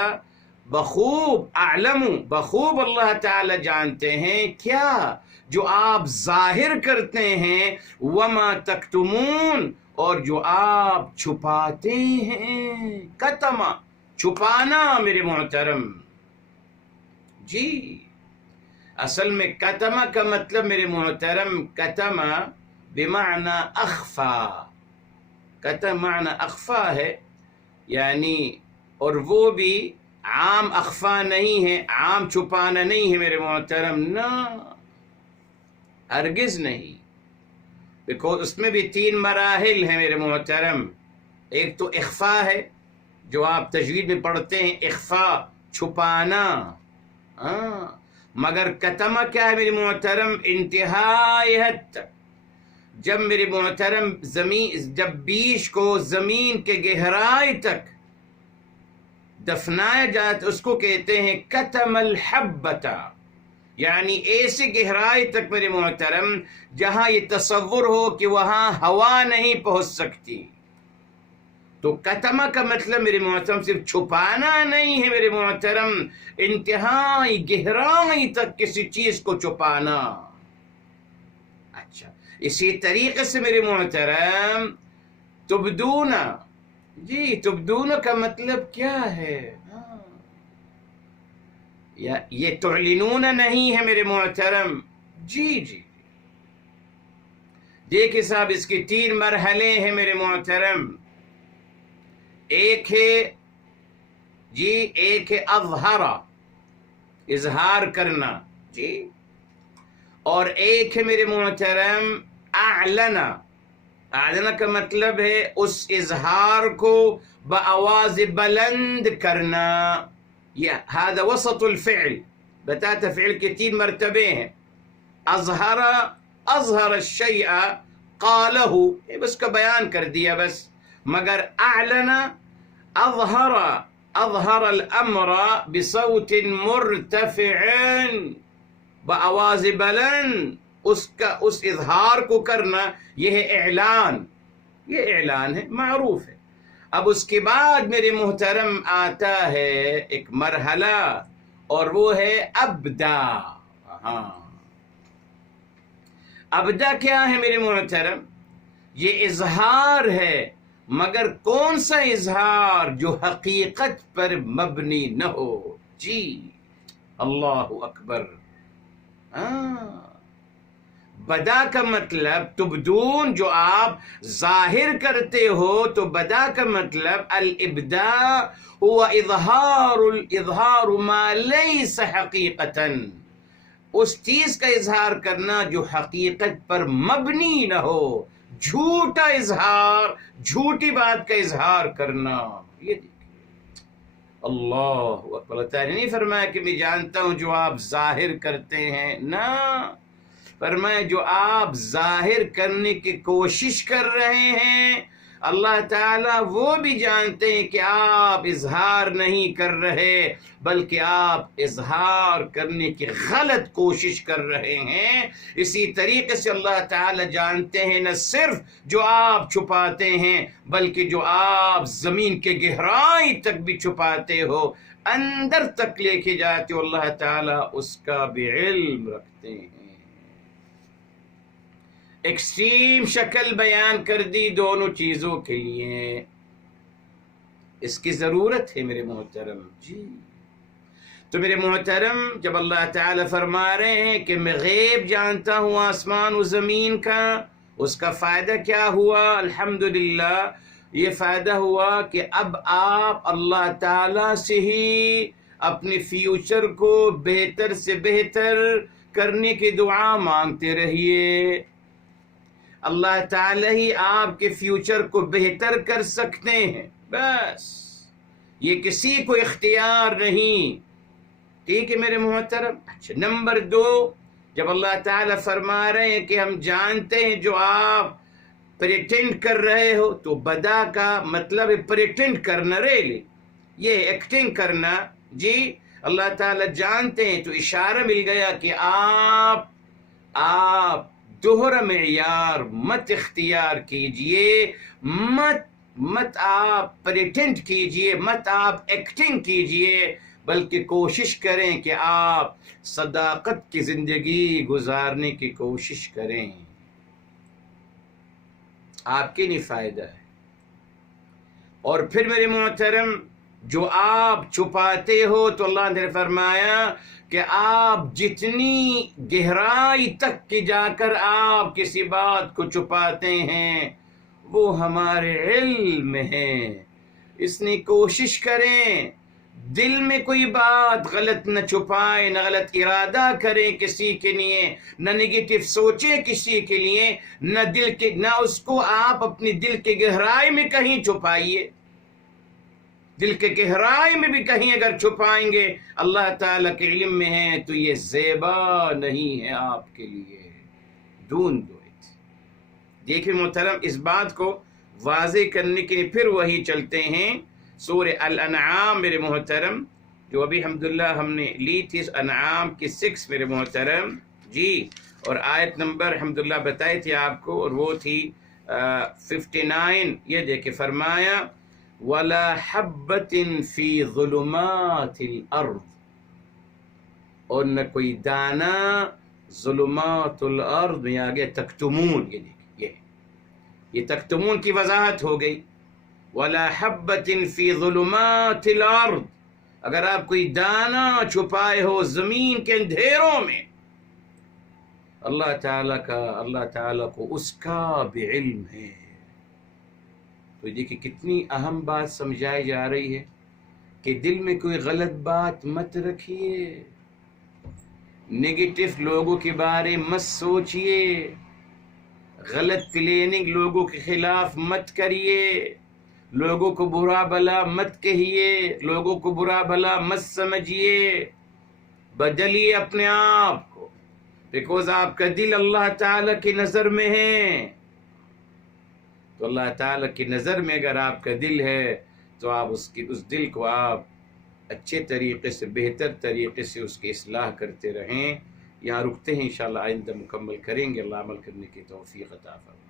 بخوب اعلم، بخوب اللہ تعالی جانتے ہیں کیا جو آپ ظاہر کرتے ہیں، وما تکتمون اور جو آپ چھپاتے ہیں. کتما چھپانا میرے محترم، جی اصل میں کتما کا مطلب میرے محترم، کتما بمعنی اخفا، کتم معنی اخفا ہے، یعنی اور وہ بھی عام اخفا نہیں ہے، عام چھپانا نہیں ہے میرے محترم، نہ ہرگز نہیں. بیکاز اس میں بھی 3 مراحل ہیں میرے محترم. ایک تو اخفا ہے جو آپ تجوید میں پڑھتے ہیں، اخفا چھپانا، مگر کتمہ کیا ہے میرے محترم؟ انتہائی حد تک. جب میرے محترم جب بیج کو زمین کے گہرائی تک دفنایا جاتا اس کو کہتے ہیں کتم الحبتا، یعنی ایسی گہرائی تک میرے محترم جہاں یہ تصور ہو کہ وہاں ہوا نہیں پہنچ سکتی. تو کتمہ کا مطلب میرے محترم صرف چھپانا نہیں ہے میرے محترم، انتہائی گہرائی تک کسی چیز کو چھپانا. اچھا، اسی طریقے سے میرے محترم تبدون، جی تبدون کا مطلب کیا ہے؟ یہ تعلنون نہیں ہے میرے محترم. جی دیکھیں صاحب، اس کے 3 مرحلے ہیں میرے محترم. ایک ہے اظہر، اظہار کرنا، جی، اور ایک ہے میرے محترم اعلن. اعلن کا مطلب ہے اس اظہار کو بآواز بلند کرنا. یہ هذا وسط الفعل، بتاتا فعل کے 3 مرتبے ہیں. اظہر الشیء قالہ، یہ بس کا بیان کر دیا بس. مگر اعلن اظہر الامر بصوت مرتفع، بآواز بلند اس اظہار کو کرنا، یہ ہے اعلان، یہ اعلان ہے، معروف ہے. اب اس کے بعد میرے محترم آتا ہے ایک مرحلہ، اور وہ ہے ابدا. ابدا کیا ہے میرے محترم؟ یہ اظہار ہے، مگر کون سا اظہار؟ جو حقیقت پر مبنی نہ ہو. جی اللہ اکبر. بدا کا مطلب تبدون، جو آپ ظاہر کرتے ہو، تو بدا کا مطلب الابداء هو اظہار ما لیس حقیقتا، اس چیز کا اظہار کرنا جو حقیقت پر مبنی نہ ہو، جھوٹا اظہار، جھوٹی بات کا اظہار کرنا. یہ دیکھیے اللہ اکبر. تعالیٰ نہیں فرمایا کہ میں جانتا ہوں جو آپ ظاہر کرتے ہیں، نہ، فرمایا جو آپ ظاہر کرنے کی کوشش کر رہے ہیں اللہ تعالیٰ وہ بھی جانتے ہیں کہ آپ اظہار نہیں کر رہے، بلکہ آپ اظہار کرنے کی غلط کوشش کر رہے ہیں. اسی طریقے سے اللہ تعالیٰ جانتے ہیں نہ صرف جو آپ چھپاتے ہیں، بلکہ جو آپ زمین کے گہرائی تک بھی چھپاتے ہو، اندر تک لے کے جاتے ہو، اللہ تعالیٰ اس کا بھی علم رکھتے ہیں. ایکسٹریم شکل بیان کر دی دونوں چیزوں کے لیے، اس کی ضرورت ہے میرے محترم. جی تو میرے محترم، جب اللہ تعالیٰ فرما رہے ہیں کہ میں غیب جانتا ہوں آسمان و زمین کا، اس کا فائدہ کیا ہوا؟ الحمدللہ یہ فائدہ ہوا کہ اب آپ اللہ تعالیٰ سے ہی اپنے فیوچر کو بہتر سے بہتر کرنے کی دعا مانگتے رہیے. اللہ تعالیٰ ہی آپ کے فیوچر کو بہتر کر سکتے ہیں، بس یہ کسی کو اختیار نہیں. ٹھیک ہے میرے محترم. اچھا، نمبر 2، جب اللہ تعالیٰ فرما رہے ہیں کہ ہم جانتے ہیں جو آپ پریٹینڈ کر رہے ہو، تو بدا کا مطلب ہے پریٹینڈ کرنا، ریلی یہ ایکٹنگ کرنا. جی اللہ تعالیٰ جانتے ہیں، تو اشارہ مل گیا کہ آپ دوہرا معیار مت اختیار کیجئے، مت آپ پریٹینڈ کیجئے، مت آپ ایکٹنگ کیجئے، بلکہ کوشش کریں کہ آپ صداقت کی زندگی گزارنے کی کوشش کریں، آپ کے لیے فائدہ ہے۔ اور پھر میرے محترم، جو آپ چھپاتے ہو تو اللہ نے فرمایا کہ آپ جتنی گہرائی تک کی جا کر آپ کسی بات کو چھپاتے ہیں وہ ہمارے علم میں ہے، اس نے کوشش کریں دل میں کوئی بات غلط نہ چھپائے، نہ غلط ارادہ کریں کسی کے لیے، نہ نگیٹو سوچیں کسی کے لیے، نہ اس کو آپ اپنی دل کے گہرائی میں کہیں چھپائیے۔ دل کے گہرائی میں بھی کہیں اگر چھپائیں گے اللہ تعالیٰ کے علم میں ہے تو یہ زیبا نہیں ہے آپ کے لیے۔ Don't do it. دیکھیں محترم، اس بات کو واضح کرنے کے لیے پھر وہی چلتے ہیں سورہ الانعام میرے محترم، جو ابھی الحمدللہ ہم نے لی تھی، اس انعام کی 6 میرے محترم جی، اور آیت نمبر الحمدللہ بتائی تھی آپ کو، اور وہ تھی 59۔ یہ دیکھیں فرمایا وَلَا حَبَّةٍ فِي ظُلُمَاتِ الْأَرْضِ، اور نہ کوئی دانا ظلمات الارض میں آگے تکتمون، یہ دیکھیں یہ تکتمون کی وضاحت ہو گئی۔ وَلَا حَبَّةٍ فِي ظُلُمَاتِ الْأَرْضِ، اگر آپ کوئی دانا چھپائے ہو زمین کے اندھیروں میں، اللہ تعالیٰ کو اس کا بھی علم ہے۔ تو دیکھیں کتنی اہم بات سمجھائی جا رہی ہے کہ دل میں کوئی غلط بات مت رکھیے، نیگیٹو لوگوں کے بارے مت سوچئے، غلط پلاننگ لوگوں کے خلاف مت کریے، لوگوں کو برا بھلا مت کہیے، لوگوں کو برا بھلا مت سمجھیے، بدلیے اپنے آپ کو، بیکوز آپ کا دل اللہ تعالیٰ کی نظر میں ہے۔ تو اللہ تعالیٰ کی نظر میں اگر آپ کا دل ہے تو آپ اس دل کو آپ اچھے طریقے سے، بہتر طریقے سے اس کی اصلاح کرتے رہیں۔ یہاں رکتے ہیں، انشاءاللہ آئندہ مکمل کریں گے۔ اللہ عمل کرنے کی توفیق عطا فرمائے۔